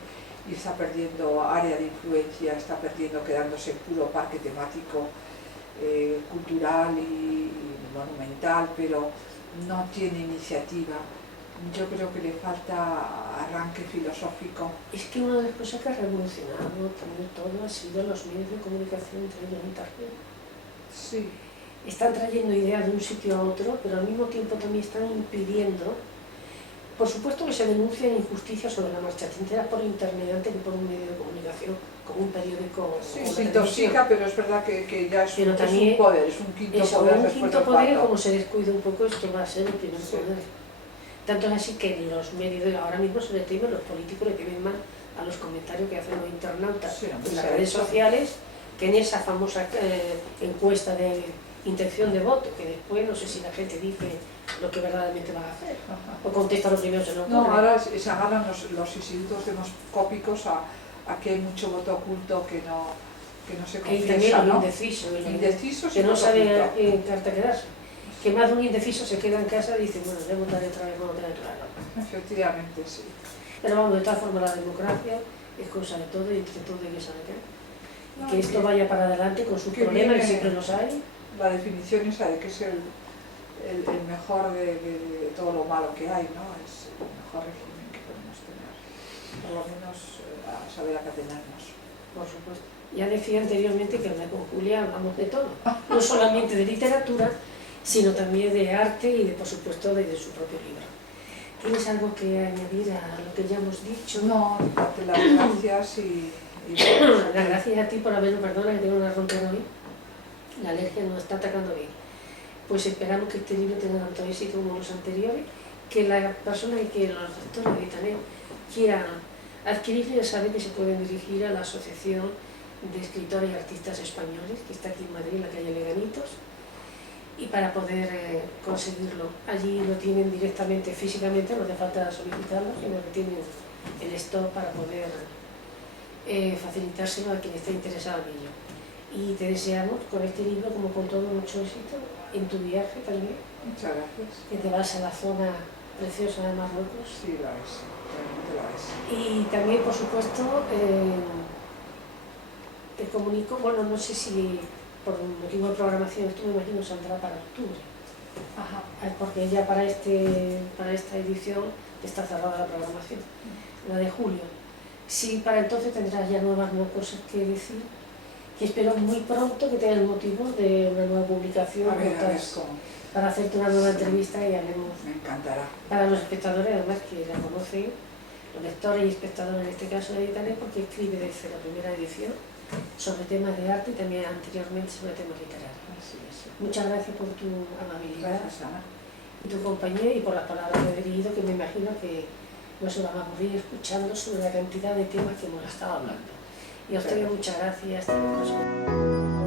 y está perdiendo área de influencia, está perdiendo, quedándose puro parque temático, cultural y monumental, pero no tiene iniciativa. Yo creo que le falta arranque filosófico. Es que una de las cosas que ha revolucionado también todo ha sido los medios de comunicación, entre ellos Internet. Sí. Están trayendo ideas de un sitio a otro, pero al mismo tiempo también están impidiendo, por supuesto que se denuncian injusticias sobre la marcha, te enteras por internet antes que por un medio de comunicación, como un periódico. Sí, se intoxica, pero es verdad que ya es un poder, es un quinto eso, poder. Un quinto poder, como se descuida un poco, esto va a ser el primer poder. Tanto es así que los medios ahora mismo se le temen, los políticos le temen más a los comentarios que hacen los internautas en las redes sociales que en esa famosa encuesta de intención de voto, que después no sé si la gente dice lo que verdaderamente va a hacer, o contesta lo primero se lo ocurre. No, ahora se agarran los institutos demoscópicos a que hay mucho voto oculto que no se confiesa, y también ¿no? Indecisos que no saben a qué carta quedarse. Que más de un indeciso se queda en casa y dice, bueno, ya votaré otra vez cuando tenga claro. Efectivamente, sí. Pero vamos, de todas formas, la democracia es cosa de todo y entre todo hay que saber qué. No, Que esto vaya para adelante con sus problemas, que siempre los hay. La definición esa de que es el mejor de todo lo malo que hay, ¿no? Es el mejor régimen que podemos tener. Por lo menos a saber acatenarnos. Por supuesto. Ya decía anteriormente que con Julia hablamos de todo, no solamente de literatura, sino también de arte y, por supuesto, de su propio libro. ¿Tienes algo que añadir a lo que ya hemos dicho? No, darte las gracias y Las gracias a ti por haberme, perdona que tengo una ronquera hoy, la alergia nos está atacando bien. Pues esperamos que este libro tenga tanto éxito como los anteriores, que la persona y que los lectores de Editaneo quieran adquirirlo, ya saben que se pueden dirigir a la Asociación de Escritores y Artistas Españoles, que está aquí en Madrid, en la calle Leganitos, y para poder conseguirlo. Allí lo tienen directamente, físicamente, no hace falta solicitarlo, sino que tienen el stock para poder facilitárselo a quien esté interesado en ello. Y te deseamos con este libro, como con todo, mucho éxito en tu viaje también. muchas gracias. Que te vas a la zona preciosa de Marruecos. Sí, la es, realmente la es. Y también, por supuesto, te comunico, bueno, no sé si por motivo de programación esto me imagino saldrá para octubre. Ajá. Porque ya para esta edición está cerrada la programación, la de julio. Sí, para entonces tendrás ya nuevas cosas que decir, que espero muy pronto que tengas motivo de una nueva publicación A ver cómo. para hacerte una nueva entrevista y hablemos. Me encantará. Para los espectadores, además, que la conocen, los lectores y espectadores en este caso de Editaneo, porque escribe desde la primera edición sobre temas de arte y también anteriormente sobre temas literarios. Así es. Muchas gracias por tu amabilidad Gracias, Ana. y tu compañía y por las palabras que he dirigido, que me imagino que no se van a aburrir escuchando sobre la cantidad de temas que hemos estado hablando. Y a ustedes muchas gracias. Hasta la próxima.